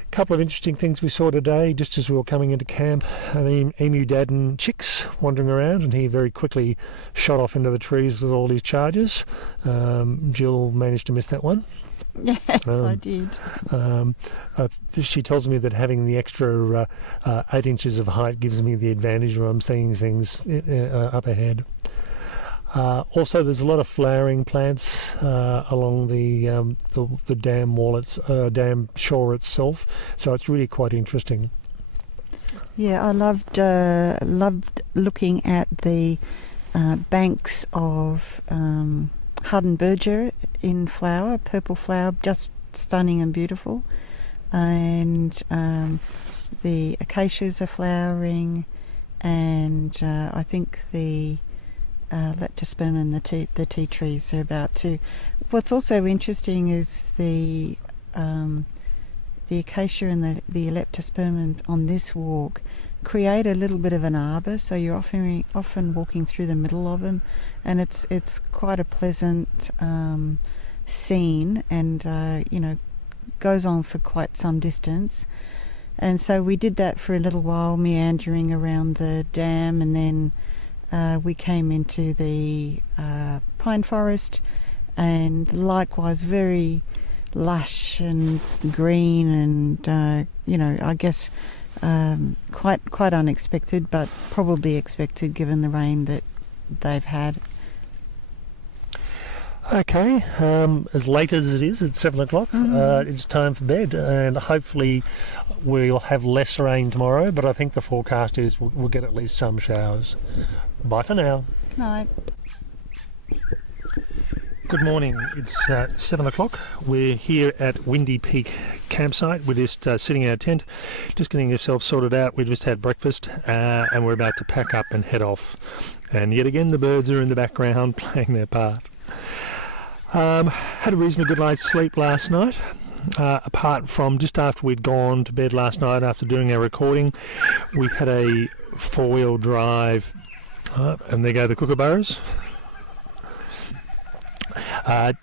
A couple of interesting things we saw today, just as we were coming into camp, an emu dad and chicks wandering around, and he very quickly shot off into the trees with all his charges. Jill managed to miss that one. Yes, I did. She tells me that having the extra 8 inches of height gives me the advantage when I'm seeing things up ahead. Also, there's a lot of flowering plants along the dam wall, dam shore itself, so it's really quite interesting. Yeah, I loved looking at the banks of Hardenberger in flower, purple flower, just stunning and beautiful, and the acacias are flowering, and I think the leptospermum and the tea trees are about to. What's also interesting is the acacia and the leptospermum on this walk create a little bit of an arbour, so you're often walking through the middle of them, and it's quite a pleasant scene, and goes on for quite some distance. And so we did that for a little while, meandering around the dam, and then we came into the pine forest, and likewise very lush and green, and I guess quite unexpected, but probably expected given the rain that they've had. Okay, as late as it is, it's 7 o'clock, it's time for bed, and hopefully we'll have less rain tomorrow, but I think the forecast is we'll get at least some showers. Bye for now. Good night. Good morning, it's 7 o'clock. We're here at Windy Peak campsite. We're just sitting in our tent, just getting ourselves sorted out. We just had breakfast and we're about to pack up and head off. And yet again the birds are in the background playing their part. Had a reasonably good night's sleep last night. Apart from just after we'd gone to bed last night after doing our recording, we had a four-wheel drive, and there go the kookaburras.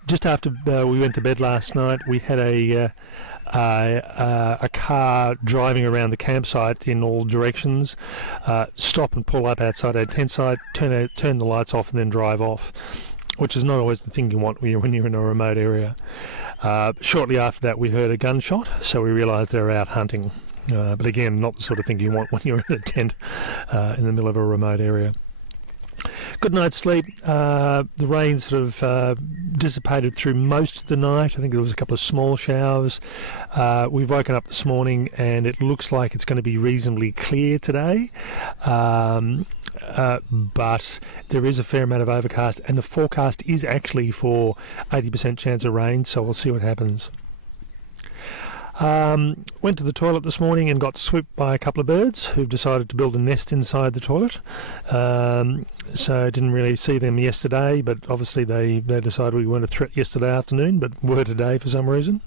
Just after we went to bed last night, we had a car driving around the campsite in all directions, stop and pull up outside our tent site, turn the lights off and then drive off. which is not always the thing you want when you're in a remote area. Shortly after that, we heard a gunshot, so we realised they were out hunting. But again, not the sort of thing you want when you're in a tent in the middle of a remote area. Good night's sleep. The rain sort of dissipated through most of the night. I think there was a couple of small showers. We've woken up this morning and it looks like it's going to be reasonably clear today. But there is a fair amount of overcast, and the forecast is actually for 80% chance of rain, so we'll see what happens. Went to the toilet this morning and got swooped by a couple of birds who've decided to build a nest inside the toilet. So didn't really see them yesterday, but obviously they decided we weren't a threat yesterday afternoon, but were today for some reason.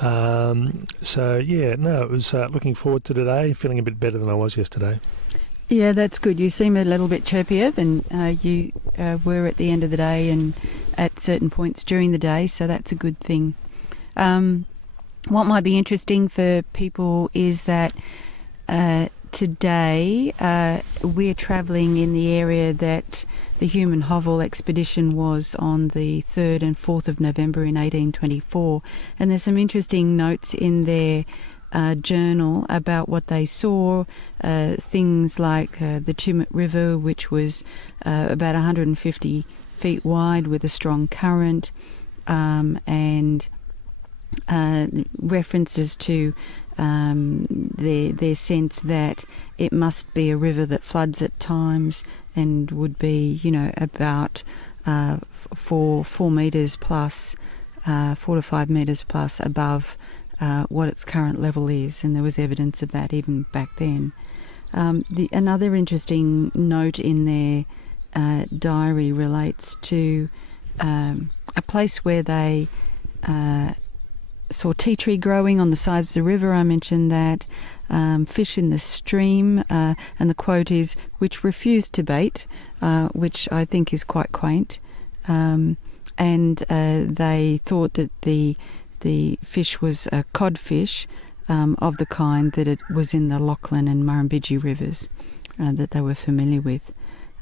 It was looking forward to today, feeling a bit better than I was yesterday. Yeah, that's good. You seem a little bit chirpier than you were at the end of the day and at certain points during the day, so that's a good thing. What might be interesting for people is that today we're travelling in the area that the human Hovell expedition was on the 3rd and 4th of November in 1824, and there's some interesting notes in their journal about what they saw, things like the Tumut River, which was about 150 feet wide with a strong current, and references to their sense that it must be a river that floods at times and would be, about 4 metres plus, 4 to 5 metres plus above what its current level is, and there was evidence of that even back then. Another interesting note in their diary relates to a place where they saw tea tree growing on the sides of the river. I mentioned that. Fish in the stream, and the quote is, which refused to bait, which I think is quite quaint. And they thought that the fish was a codfish of the kind that it was in the Lachlan and Murrumbidgee rivers that they were familiar with.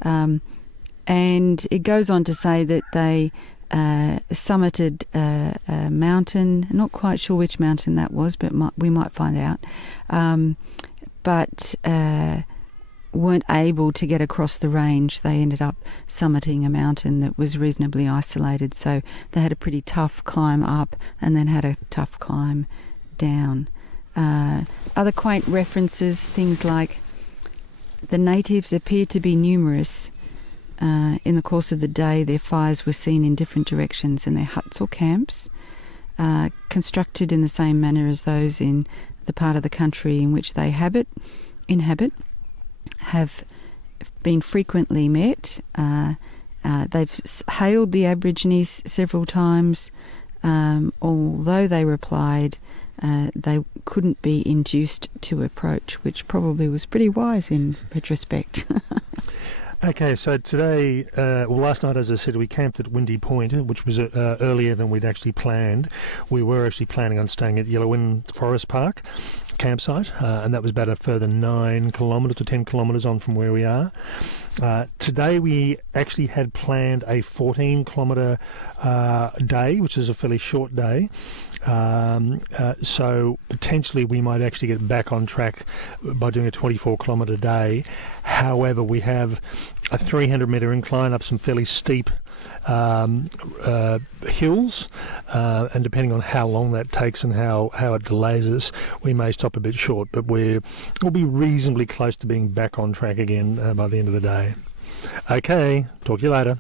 And it goes on to say that they summited a mountain. Not quite sure which mountain that was, but we might find out. But weren't able to get across the range. They ended up summiting a mountain that was reasonably isolated, so they had a pretty tough climb up and then had a tough climb down. Other quaint references, things like the natives appeared to be numerous. In the course of the day, their fires were seen in different directions, and their huts or camps, constructed in the same manner as those in the part of the country in which they inhabit, have been frequently met. They've hailed the Aborigines several times, although they replied they couldn't be induced to approach, which probably was pretty wise in retrospect. Okay, so today, last night, as I said, we camped at Windy Point, which was earlier than we'd actually planned. We were actually planning on staying at Yellowin Forest Park campsite, and that was about a further 9 kilometres or 10 kilometres on from where we are. Today we actually had planned a 14-kilometre day, which is a fairly short day. So potentially we might actually get back on track by doing a 24-kilometre day. However, we have a 300-metre incline up some fairly steep hills, and depending on how long that takes and how it delays us, we may stop a bit short, but we'll be reasonably close to being back on track again by the end of the day. Okay, talk to you later.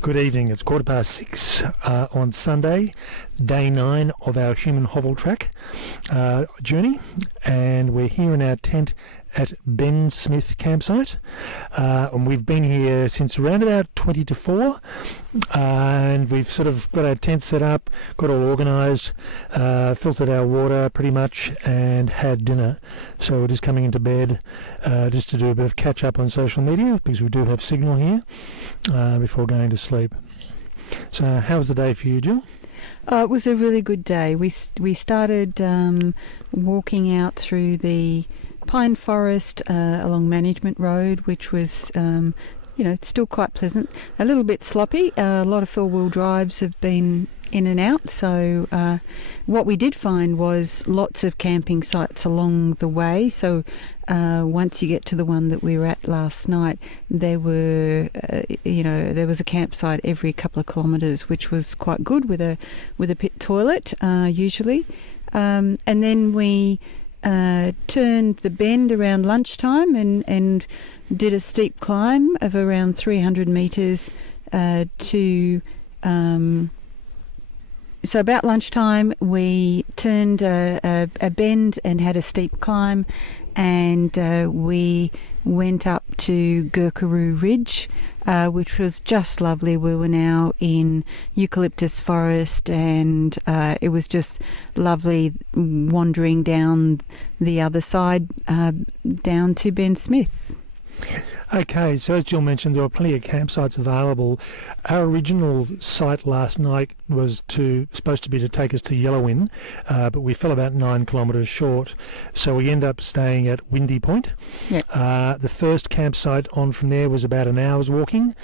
Good evening. It's 6:15 on Sunday, day 9 of our Human Hovell Track journey, and we're here in our tent at Ben Smith campsite, and we've been here since around about 20 to 4, and we've sort of got our tent set up, got all organised, filtered our water pretty much, and had dinner. So we're just coming into bed just to do a bit of catch up on social media, because we do have signal here, before going to sleep. So how was the day for you, Jill? It was a really good day. We started walking out through the pine forest along Management Road, which was, still quite pleasant. A little bit sloppy. A lot of four-wheel drives have been in and out. So what we did find was lots of camping sites along the way. So once you get to the one that we were at last night, there were, there was a campsite every couple of kilometres, which was quite good with a pit toilet usually. And then we turned the bend around lunchtime and did a steep climb of around 300 metres to. So about lunchtime, we turned a bend and had a steep climb, and we went up to Gurkaroo Ridge, which was just lovely. We were now in eucalyptus forest, and it was just lovely wandering down the other side down to Ben Smith. Okay, so as Jill mentioned, there were plenty of campsites available. Our original site last night was supposed to be to take us to Yellowin, but we fell about 9 kilometres short, so we ended up staying at Windy Point. Yep. The first campsite on from there was about an hour's walking.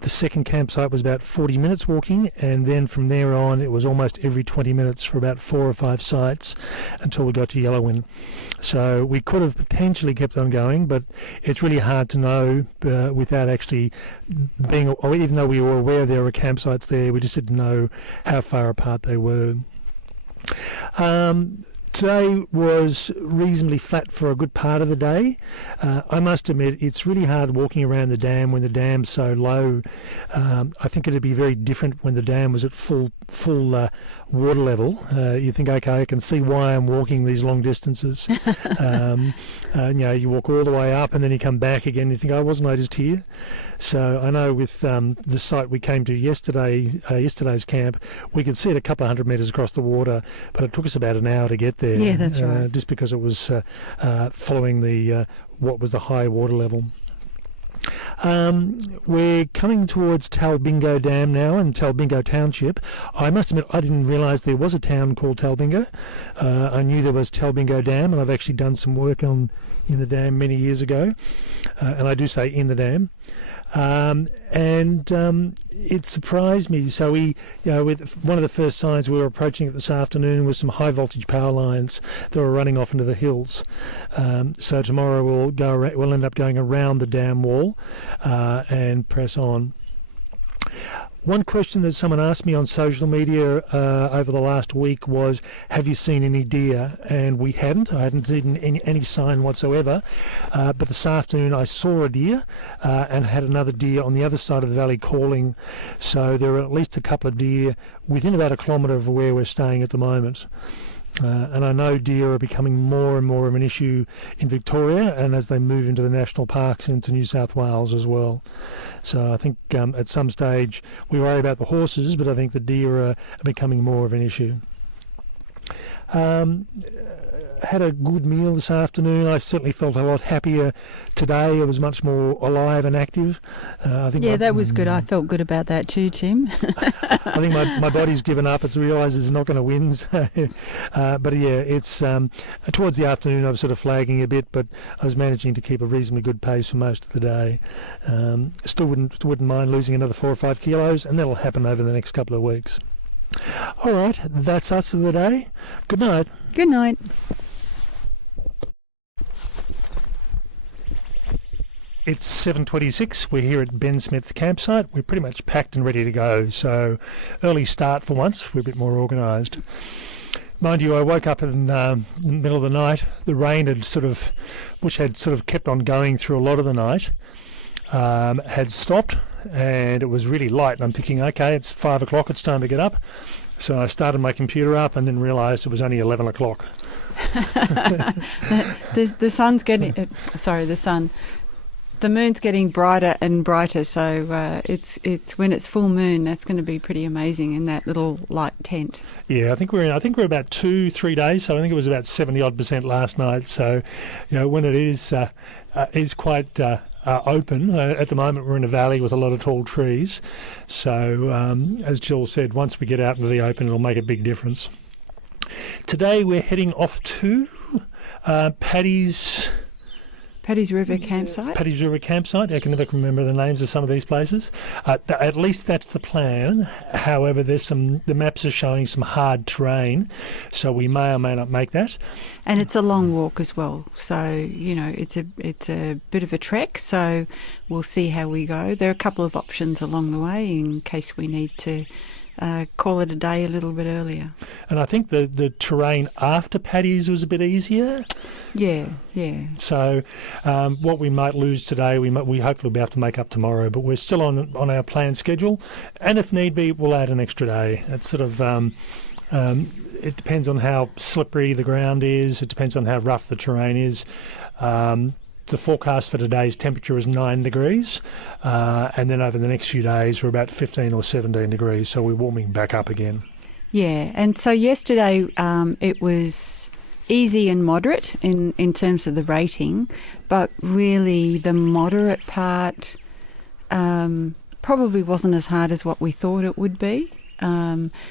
The second campsite was about 40 minutes walking, and then from there on it was almost every 20 minutes for about 4 or 5 sites until we got to Yellowin. So we could have potentially kept on going, but it's really hard to know without actually being, even though we were aware there were campsites there, we just didn't know how far apart they were. Today was reasonably flat for a good part of the day. I must admit, it's really hard walking around the dam when the dam's so low. I think it'd be very different when the dam was at full water level. You think, okay, I can see why I'm walking these long distances. You walk all the way up and then you come back again. You think, oh, wasn't I just here? So I know with the site we came to yesterday's camp, we could see it a couple of 100 metres across the water, but it took us about an hour to get there. Yeah, that's right. Just because it was following the what was the high water level. We're coming towards Talbingo Dam now and Talbingo Township. I must admit, I didn't realise there was a town called Talbingo. I knew there was Talbingo Dam, and I've actually done some work in the dam many years ago. And I do say in the dam. It surprised me. So we, with one of the first signs we were approaching it this afternoon was some high voltage power lines that were running off into the hills. So tomorrow we'll end up going around the dam wall and press on. One question that someone asked me on social media over the last week was, have you seen any deer? And we hadn't. I hadn't seen any sign whatsoever. But this afternoon I saw a deer and had another deer on the other side of the valley calling. So there are at least a couple of deer within about a kilometre of where we're staying at the moment. And I know deer are becoming more and more of an issue in Victoria, and as they move into the national parks into New South Wales as well. So I think at some stage we worry about the horses, but I think the deer are becoming more of an issue. Had a good meal this afternoon. I certainly felt a lot happier today. I was much more alive and active. I think that was good. I felt good about that too, Tim. I think my body's given up. It's realised it's not going to win. So, but yeah, it's towards the afternoon I was sort of flagging a bit, but I was managing to keep a reasonably good pace for most of the day. Still wouldn't mind losing another 4 or 5 kilos, and that'll happen over the next couple of weeks. All right, that's us for the day. Good night. Good night. It's 7:26. We're here at Ben Smith campsite. We're pretty much packed and ready to go. So early start for once. We're a bit more organised. Mind you, I woke up in the middle of the night. The rain had which had kept on going through a lot of the night, had stopped, and it was really light. And I'm thinking, okay, it's 5 o'clock. It's time to get up. So I started my computer up and then realised it was only 11 o'clock. The sun's getting... The moon's getting brighter and brighter, so it's when it's full moon, that's going to be pretty amazing in that little light tent. Yeah, I think we're about 2-3 days. So I think it was about 70% last night. So, when it is quite open. At the moment, we're in a valley with a lot of tall trees. So, as Jill said, once we get out into the open, it'll make a big difference. Today, we're heading off to Paddy's Paddy's River campsite. Paddy's River campsite. I can never remember the names of some of these places. At least that's the plan. However, the maps are showing some hard terrain, so we may or may not make that. And it's a long walk as well, so it's a bit of a trek. So we'll see how we go. There are a couple of options along the way in case we need to call it a day a little bit earlier. And I think the terrain after Paddy's was a bit easier. Yeah. So what we might lose today, we hopefully be able to make up tomorrow. But we're still on our planned schedule, and if need be, we'll add an extra day. It's sort of it depends on how slippery the ground is. It depends on how rough the terrain is. The forecast for today's temperature is 9 degrees, and then over the next few days we're about 15 or 17 degrees, so we're warming back up again. Yeah, and so yesterday it was easy and moderate in terms of the rating, but really the moderate part probably wasn't as hard as what we thought it would be.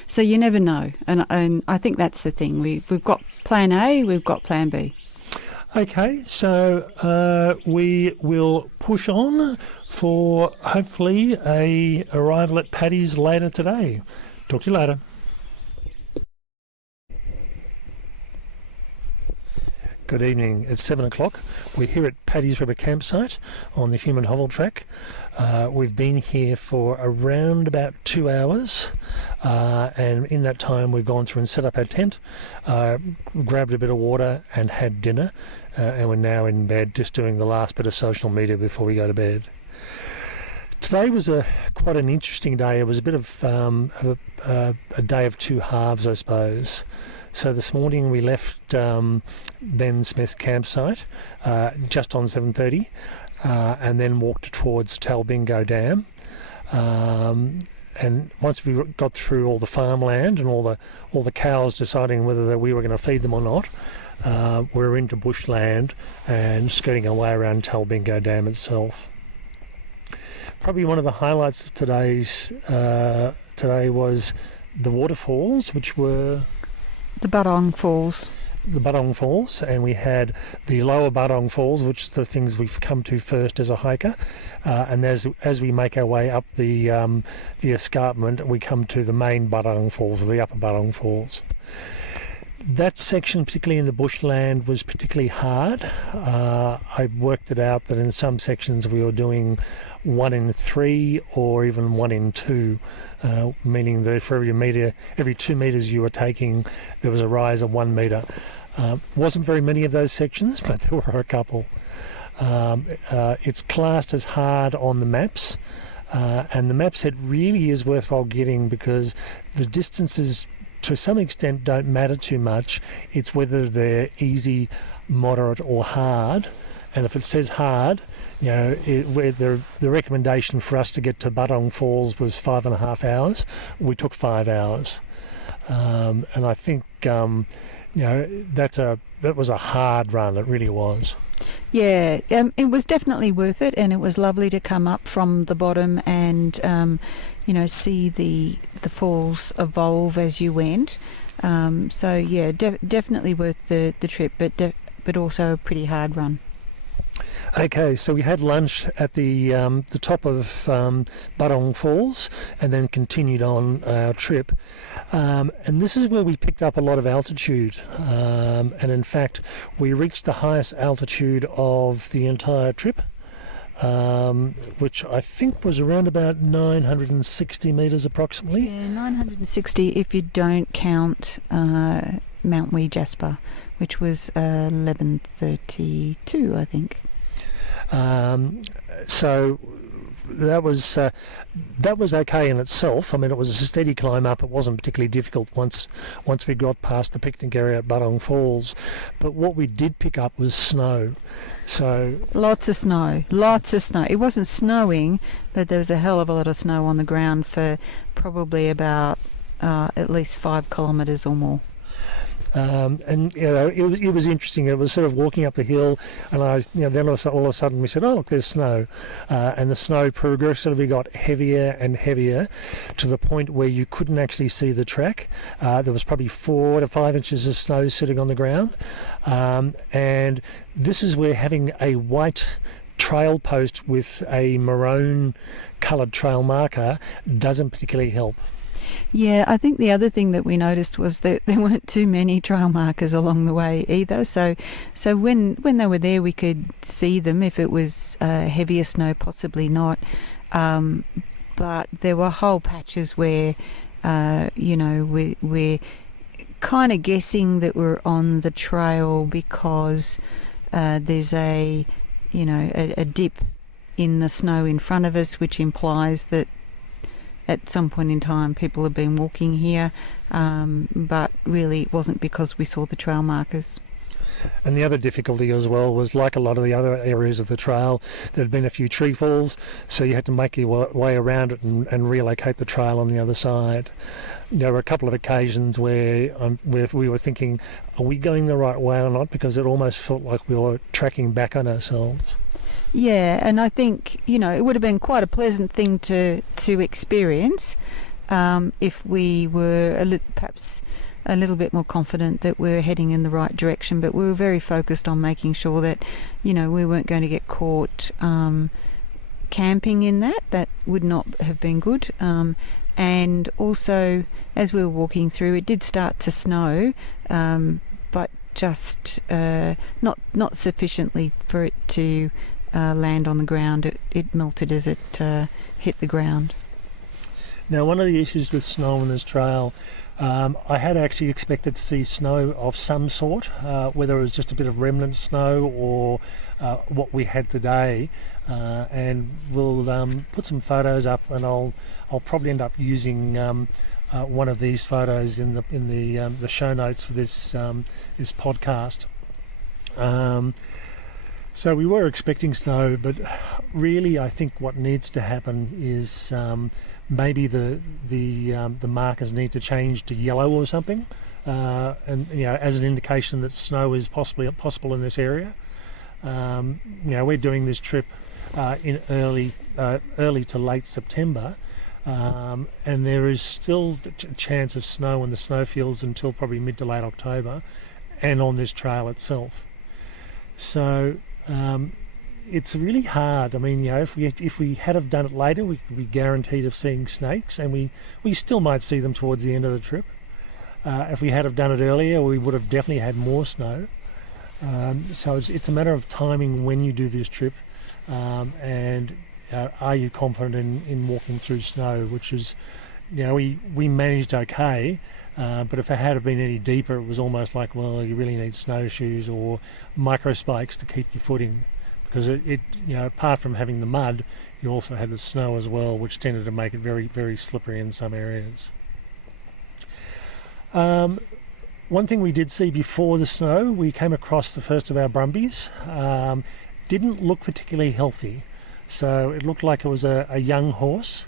So you never know, and I think that's the thing. We've got plan A, we've got plan B. Okay, so we will push on for hopefully a arrival at Paddy's later today. Talk to you later. Good evening. It's 7 o'clock. We're here at Paddy's River campsite on the Human Hovell track. We've been here for around about 2 hours, and in that time we've gone through and set up our tent, grabbed a bit of water and had dinner, and we're now in bed just doing the last bit of social media before we go to bed. Today was quite an interesting day. It was a bit of a day of two halves, I suppose. So this morning we left Ben Smith's campsite just on 7:30, and then walked towards Talbingo Dam. And once we got through all the farmland and all the cows deciding whether we were going to feed them or not, we were into bushland and skirting our way around Talbingo Dam itself. Probably one of the highlights of today was the waterfalls, which were The Budong Falls. The Budong Falls, and we had the lower Budong Falls, which is the things we've come to first as a hiker, and as we make our way up the escarpment, we come to the main Budong Falls, or the upper Budong Falls. That section, particularly in the bushland, was particularly hard. I worked it out that in some sections we were doing 1 in 3 or even 1 in 2, meaning that for every 2 metres you were taking, there was a rise of 1 metre. Wasn't very many of those sections, but there were a couple. It's classed as hard on the maps, and the map set really is worthwhile getting because the distances to some extent don't matter too much. It's whether they're easy, moderate or hard. And if it says hard, the recommendation for us to get to Budong Falls was 5.5 hours. We took 5 hours. And I think, that was a hard run. It really was. Yeah, it was definitely worth it, and it was lovely to come up from the bottom and see the falls evolve as you went. So yeah, definitely worth the trip, but also a pretty hard run. Okay, so we had lunch at the top of Budong Falls and then continued on our trip. And this is where we picked up a lot of altitude. And in fact, we reached the highest altitude of the entire trip, which I think was around about 960 metres approximately. Yeah, 960 if you don't count Mount Wee Jasper, which was 1132, I think. So that was okay in itself. I mean, it was a steady climb up. It wasn't particularly difficult once we got past the picnic area at Budong Falls. But what we did pick up was snow. So lots of snow. It wasn't snowing, but there was a hell of a lot of snow on the ground for probably about at least 5 kilometres or more. And it was interesting. It was sort of walking up the hill, and then all of a sudden we said, "Oh, look, there's snow," and the snow progressively got heavier and heavier, to the point where you couldn't actually see the track. There was probably 4 to 5 inches of snow sitting on the ground, and this is where having a white trail post with a maroon coloured trail marker doesn't particularly help. Yeah, I think the other thing that we noticed was that there weren't too many trail markers along the way either. So when they were there, we could see them. If it was heavier snow, possibly not. But there were whole patches where, we're kind of guessing that we're on the trail because there's a dip in the snow in front of us, which implies that at some point in time people have been walking here, but really it wasn't because we saw the trail markers. And the other difficulty as well was, like a lot of the other areas of the trail, there had been a few tree falls, so you had to make your way around it and relocate the trail on the other side. There were a couple of occasions where we were thinking, are we going the right way or not? Because it almost felt like we were tracking back on ourselves. Yeah, and I think, it would have been quite a pleasant thing to experience if we were perhaps a little bit more confident that we're heading in the right direction, but we were very focused on making sure that, we weren't going to get caught camping in that. That would not have been good. And also, as we were walking through, it did start to snow, but just not sufficiently for it to land on the ground. It melted as it hit the ground. Now, one of the issues with snow on this trail, I had actually expected to see snow of some sort, whether it was just a bit of remnant snow or what we had today. And we'll put some photos up, and I'll probably end up using one of these photos in the show notes for this podcast. So we were expecting snow, but really I think what needs to happen is maybe the markers need to change to yellow or something, and as an indication that snow is possible in this area. We're doing this trip in early to late September, and there is still a chance of snow in the snowfields until probably mid to late October, and on this trail itself. So it's really hard. I mean, if we had have done it later, we could be guaranteed of seeing snakes, and we still might see them towards the end of the trip. If we had have done it earlier, we would have definitely had more snow. So it's a matter of timing when you do this trip, and are you confident in walking through snow, which is, we managed okay. But if it had been any deeper, it was almost like, well, you really need snowshoes or micro spikes to keep your footing, because it apart from having the mud, you also had the snow as well, which tended to make it very, very slippery in some areas. One thing we did see before the snow, we came across the first of our brumbies. Didn't look particularly healthy, so it looked like it was a young horse.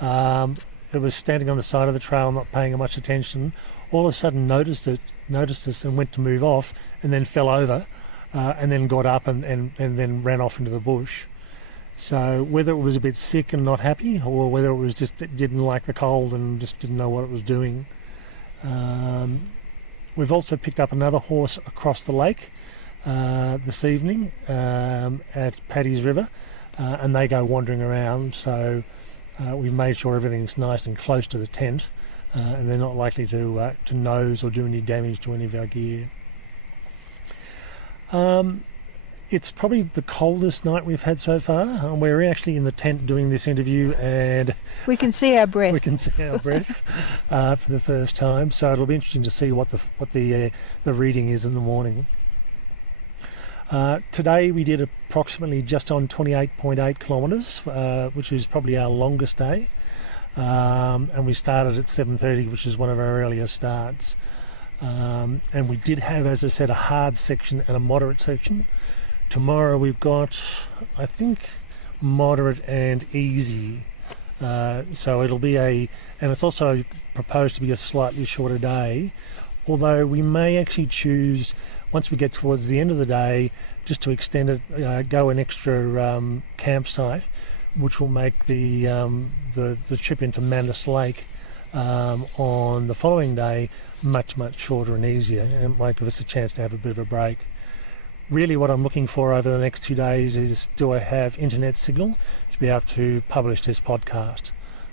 It was standing on the side of the trail, not paying much attention. All of a sudden noticed us and went to move off, and then fell over, and then got up and then ran off into the bush. So whether it was a bit sick and not happy, or whether it was just it didn't like the cold and just didn't know what it was doing. We've also picked up another horse across the lake this evening at Paddy's River, and they go wandering around, so we've made sure everything's nice and close to the tent, and they're not likely to nose or do any damage to any of our gear. It's probably the coldest night we've had so far. We're actually in the tent doing this interview, and we can see our breath. We can see our breath for the first time. So it'll be interesting to see what the reading is in the morning. Today we did approximately just on 28.8 kilometres, which is probably our longest day, and we started at 7:30, which is one of our earlier starts. And we did have, as I said, a hard section and a moderate section. Tomorrow we've got, I think, moderate and easy. So it'll be and it's also proposed to be a slightly shorter day, although we may actually choose, once we get towards the end of the day, just to extend it, go an extra campsite, which will make the trip into Manus Lake on the following day much shorter and easier, and might give us a chance to have a bit of a break. Really what I'm looking for over the next 2 days is, do I have internet signal to be able to publish this podcast?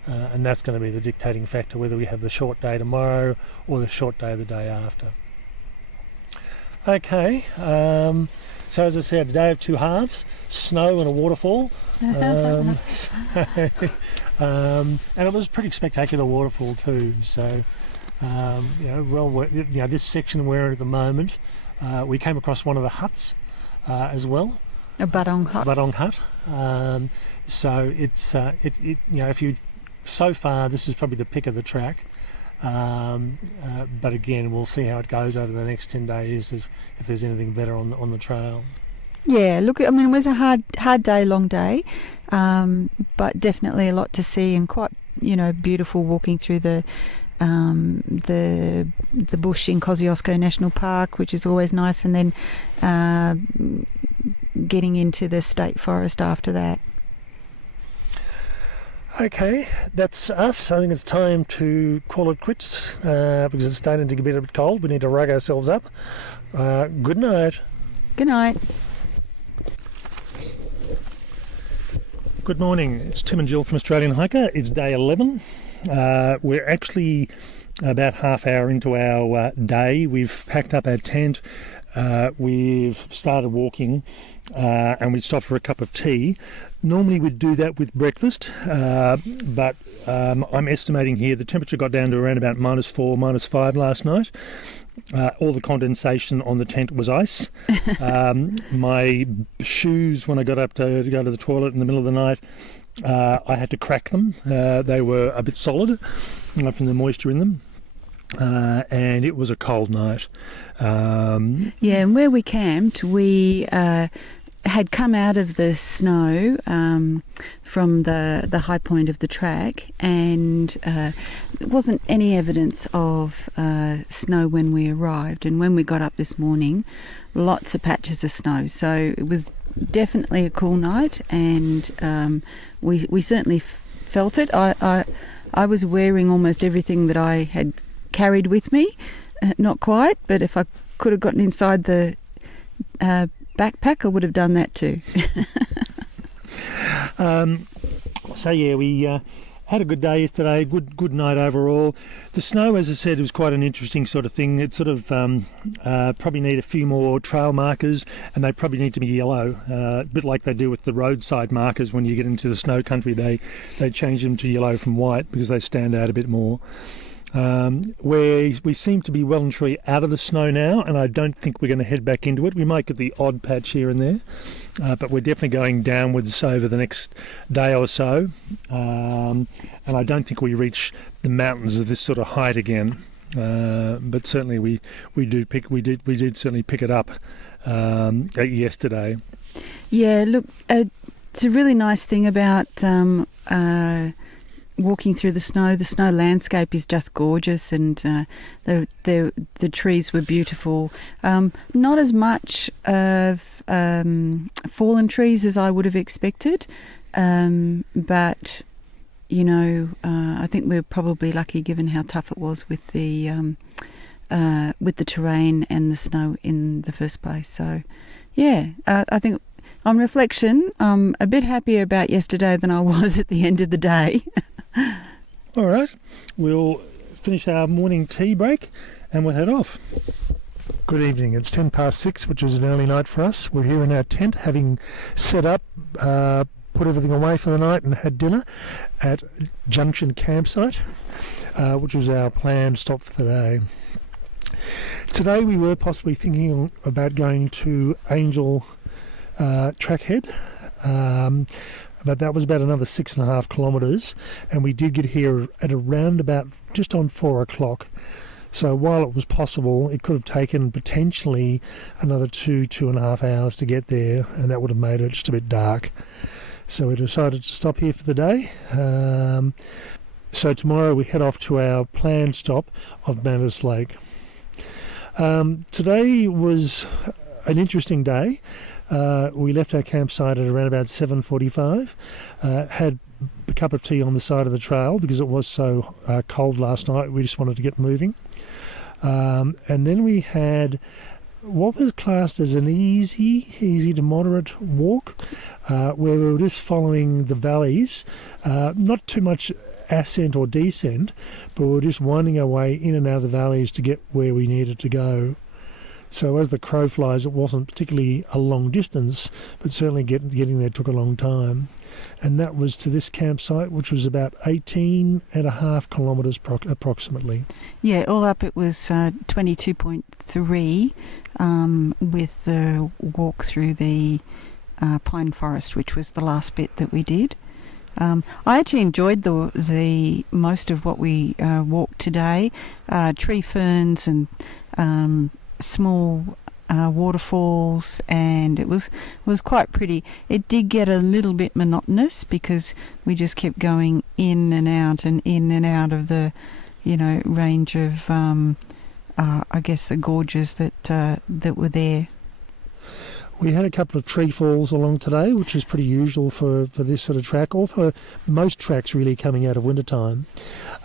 And that's going to be the dictating factor, whether we have the short day tomorrow or the short day the day after. Okay, so as I said, a day of two halves, snow and a waterfall. And it was a pretty spectacular waterfall too. So, this section we're in at the moment, we came across one of the huts as well. A Badong hut. Badong hut. So it's if you so far this is probably the pick of the track. But again, we'll see how it goes over the next 10 days if there's anything better on the trail. Yeah, look, I mean, it was a hard day, long day, but definitely a lot to see, and quite, beautiful walking through the bush in Kosciuszko National Park, which is always nice, and then getting into the state forest after that. Okay, that's us. I think it's time to call it quits because it's starting to get a bit cold. We need to rug ourselves up. Good night. Good night. Good morning. It's Tim and Jill from Australian Hiker. It's day 11. We're actually about half hour into our day. We've packed up our tent. We've started walking and we stopped for a cup of tea. Normally we'd do that with breakfast, but I'm estimating here the temperature got down to around about -4, -5 last night. All the condensation on the tent was ice. My shoes, when I got up to go to the toilet in the middle of the night, I had to crack them. They were a bit solid from the moisture in them. And it was a cold night. And where we camped, we had come out of the snow from the high point of the track, and there wasn't any evidence of snow when we arrived. And when we got up this morning, lots of patches of snow. So it was definitely a cool night, and we certainly felt it. I was wearing almost everything that I had carried with me, not quite, but if I could have gotten inside the backpack, I would have done that too. We had a good day yesterday, good night overall. The snow, as I said, was quite an interesting sort of thing. It sort of probably need a few more trail markers, and they probably need to be yellow, a bit like they do with the roadside markers. When you get into the snow country, they change them to yellow from white because they stand out a bit more. We seem to be well and truly out of the snow now, and I don't think we're going to head back into it. We might get the odd patch here and there, but we're definitely going downwards over the next day or so, and I don't think we reach the mountains of this sort of height again. But certainly we did certainly pick it up yesterday. Yeah, look, it's a really nice thing about walking through the snow. The snow landscape is just gorgeous, and the trees were beautiful. Not as much of fallen trees as I would have expected, but I think we're probably lucky given how tough it was with the terrain and the snow in the first place. So, I think on reflection, I'm a bit happier about yesterday than I was at the end of the day. All right, we'll finish our morning tea break and we'll head off. Good evening. It's 6:10, which is an early night for us. We're here in our tent, having set up, put everything away for the night and had dinner at Junction Campsite, which was our planned stop for the day. Today we were possibly thinking about going to Angel Trackhead, but that was about another 6.5 kilometres, and we did get here at around about just on 4 o'clock. So while it was possible, it could have taken potentially another 2.5 hours to get there, and that would have made it just a bit dark. So we decided to stop here for the day. So tomorrow we head off to our planned stop of Manus Lake. Today was an interesting day. We left our campsite at around about 7:45. Had a cup of tea on the side of the trail because it was so cold last night. We just wanted to get moving. And then we had what was classed as an easy to moderate walk, where we were just following the valleys, not too much ascent or descent, but we were just winding our way in and out of the valleys to get where we needed to go. So as the crow flies, it wasn't particularly a long distance, but certainly getting there took a long time. And that was to this campsite, which was about 18.5 kilometres approximately. Yeah, all up it was 22.3 with the walk through the pine forest, which was the last bit that we did. I actually enjoyed the most of what we walked today. Tree ferns and small waterfalls, and it was quite pretty. It did get a little bit monotonous because we just kept going in and out of the range of I guess the gorges that were there. We had a couple of tree falls along today, which is pretty usual for this sort of track, or for most tracks really coming out of wintertime.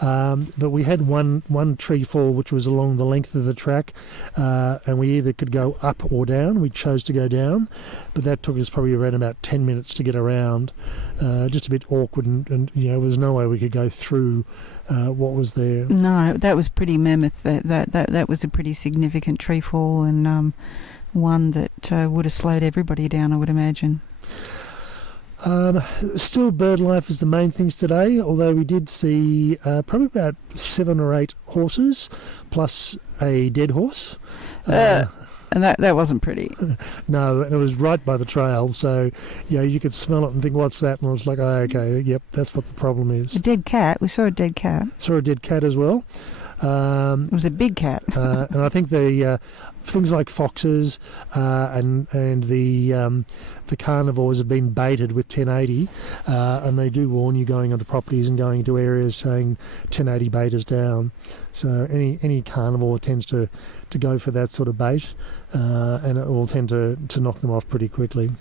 But we had one tree fall which was along the length of the track, and we either could go up or down. We chose to go down, but that took us probably around about 10 minutes to get around. Just a bit awkward, and there was no way we could go through what was there. No, that was pretty mammoth. That was a pretty significant tree fall, and one that would have slowed everybody down, I would imagine. Still, bird life is the main things today, although we did see probably about 7 or 8 horses, plus a dead horse. And that wasn't pretty. No, and it was right by the trail, so you could smell it and think, what's that? And I was like, oh, okay, yep, that's what the problem is. A dead cat. We saw a dead cat. Saw a dead cat as well. It was a big cat. And I think the things like foxes and the carnivores have been baited with 1080, and they do warn you going onto properties and going into areas saying 1080 bait is down. So any carnivore tends to go for that sort of bait, and it will tend to knock them off pretty quickly.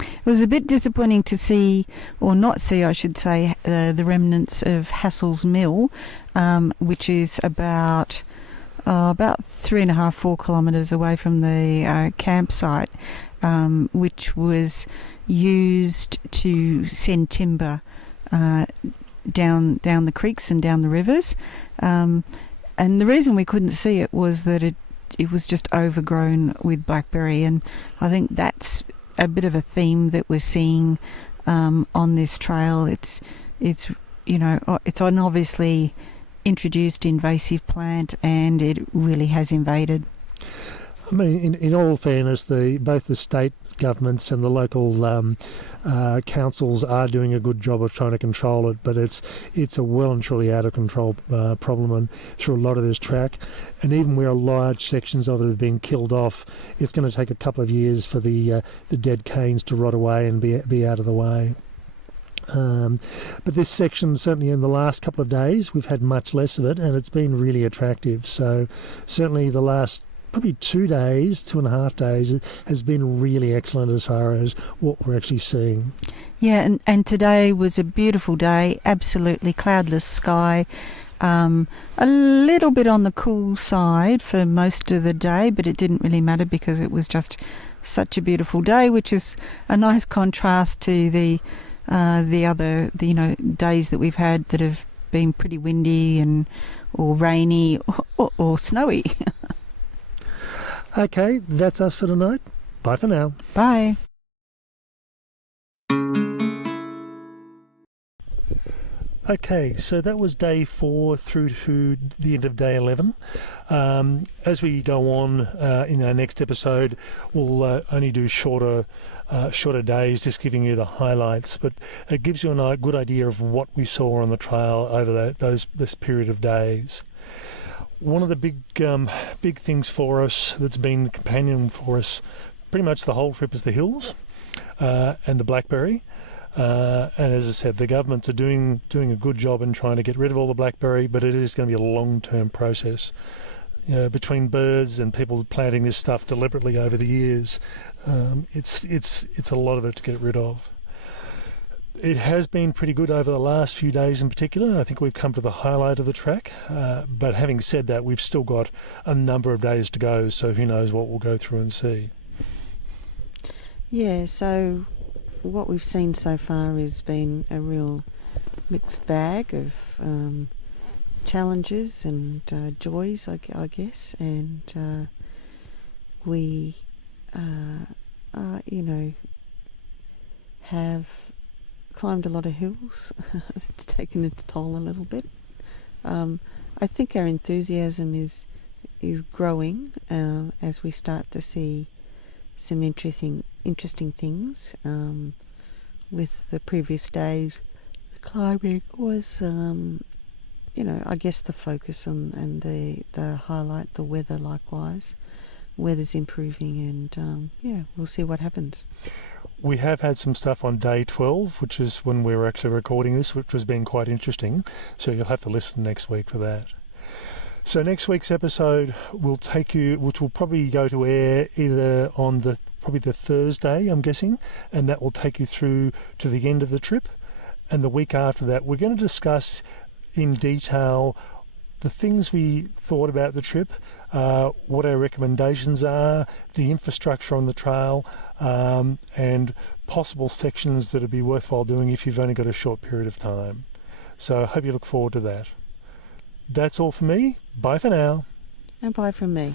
It was a bit disappointing to see, or not see, I should say, the remnants of Hassel's Mill, which is about 3.5-4 kilometres away from the campsite, which was used to send timber down the creeks and down the rivers. And the reason we couldn't see it was that it was just overgrown with blackberry, and I think that's a bit of a theme that we're seeing on this trail. It's an obviously introduced invasive plant, and it really has invaded. I mean, in all fairness, both the state governments and the local councils are doing a good job of trying to control it, but it's a well and truly out of control problem, and through a lot of this track, and even where large sections of it have been killed off, it's going to take a couple of years for the dead canes to rot away and be out of the way. But this section, certainly in the last couple of days, we've had much less of it, and it's been really attractive. So certainly the last probably 2.5 days has been really excellent as far as what we're actually seeing. Yeah, and today was a beautiful day, absolutely cloudless sky, a little bit on the cool side for most of the day, but it didn't really matter because it was just such a beautiful day, which is a nice contrast to the other days that we've had that have been pretty windy or rainy or snowy. Okay, that's us for tonight. Bye for now. Bye. Okay, so that was day 4 through to the end of day 11. As we go on in our next episode, we'll only do shorter days, just giving you the highlights, but it gives you a good idea of what we saw on the trail over this period of days. One of the big things for us that's been a companion for us pretty much the whole trip is the hills and the blackberry. And as I said, the governments are doing a good job in trying to get rid of all the blackberry, but it is going to be a long-term process. between birds and people planting this stuff deliberately over the years, it's a lot of it to get rid of. It has been pretty good over the last few days in particular. I think we've come to the highlight of the track. But having said that, we've still got a number of days to go, so who knows what we'll go through and see. Yeah, so what we've seen so far has been a real mixed bag of challenges and joys, I guess. And we, have climbed a lot of hills. It's taken its toll a little bit. I think our enthusiasm is growing as we start to see some interesting things. With the previous days, the climbing was, I guess the focus and the highlight, the weather likewise. Weather's improving, and we'll see what happens. We have had some stuff on day 12, which is when we were actually recording this, which has been quite interesting. So you'll have to listen next week for that. So next week's episode which will probably go to air either on probably the Thursday, I'm guessing, and that will take you through to the end of the trip. And the week after that, we're going to discuss in detail the things we thought about the trip, what our recommendations are, the infrastructure on the trail, and possible sections that would be worthwhile doing if you've only got a short period of time. So I hope you look forward to that. That's all for me. Bye for now. And bye from me.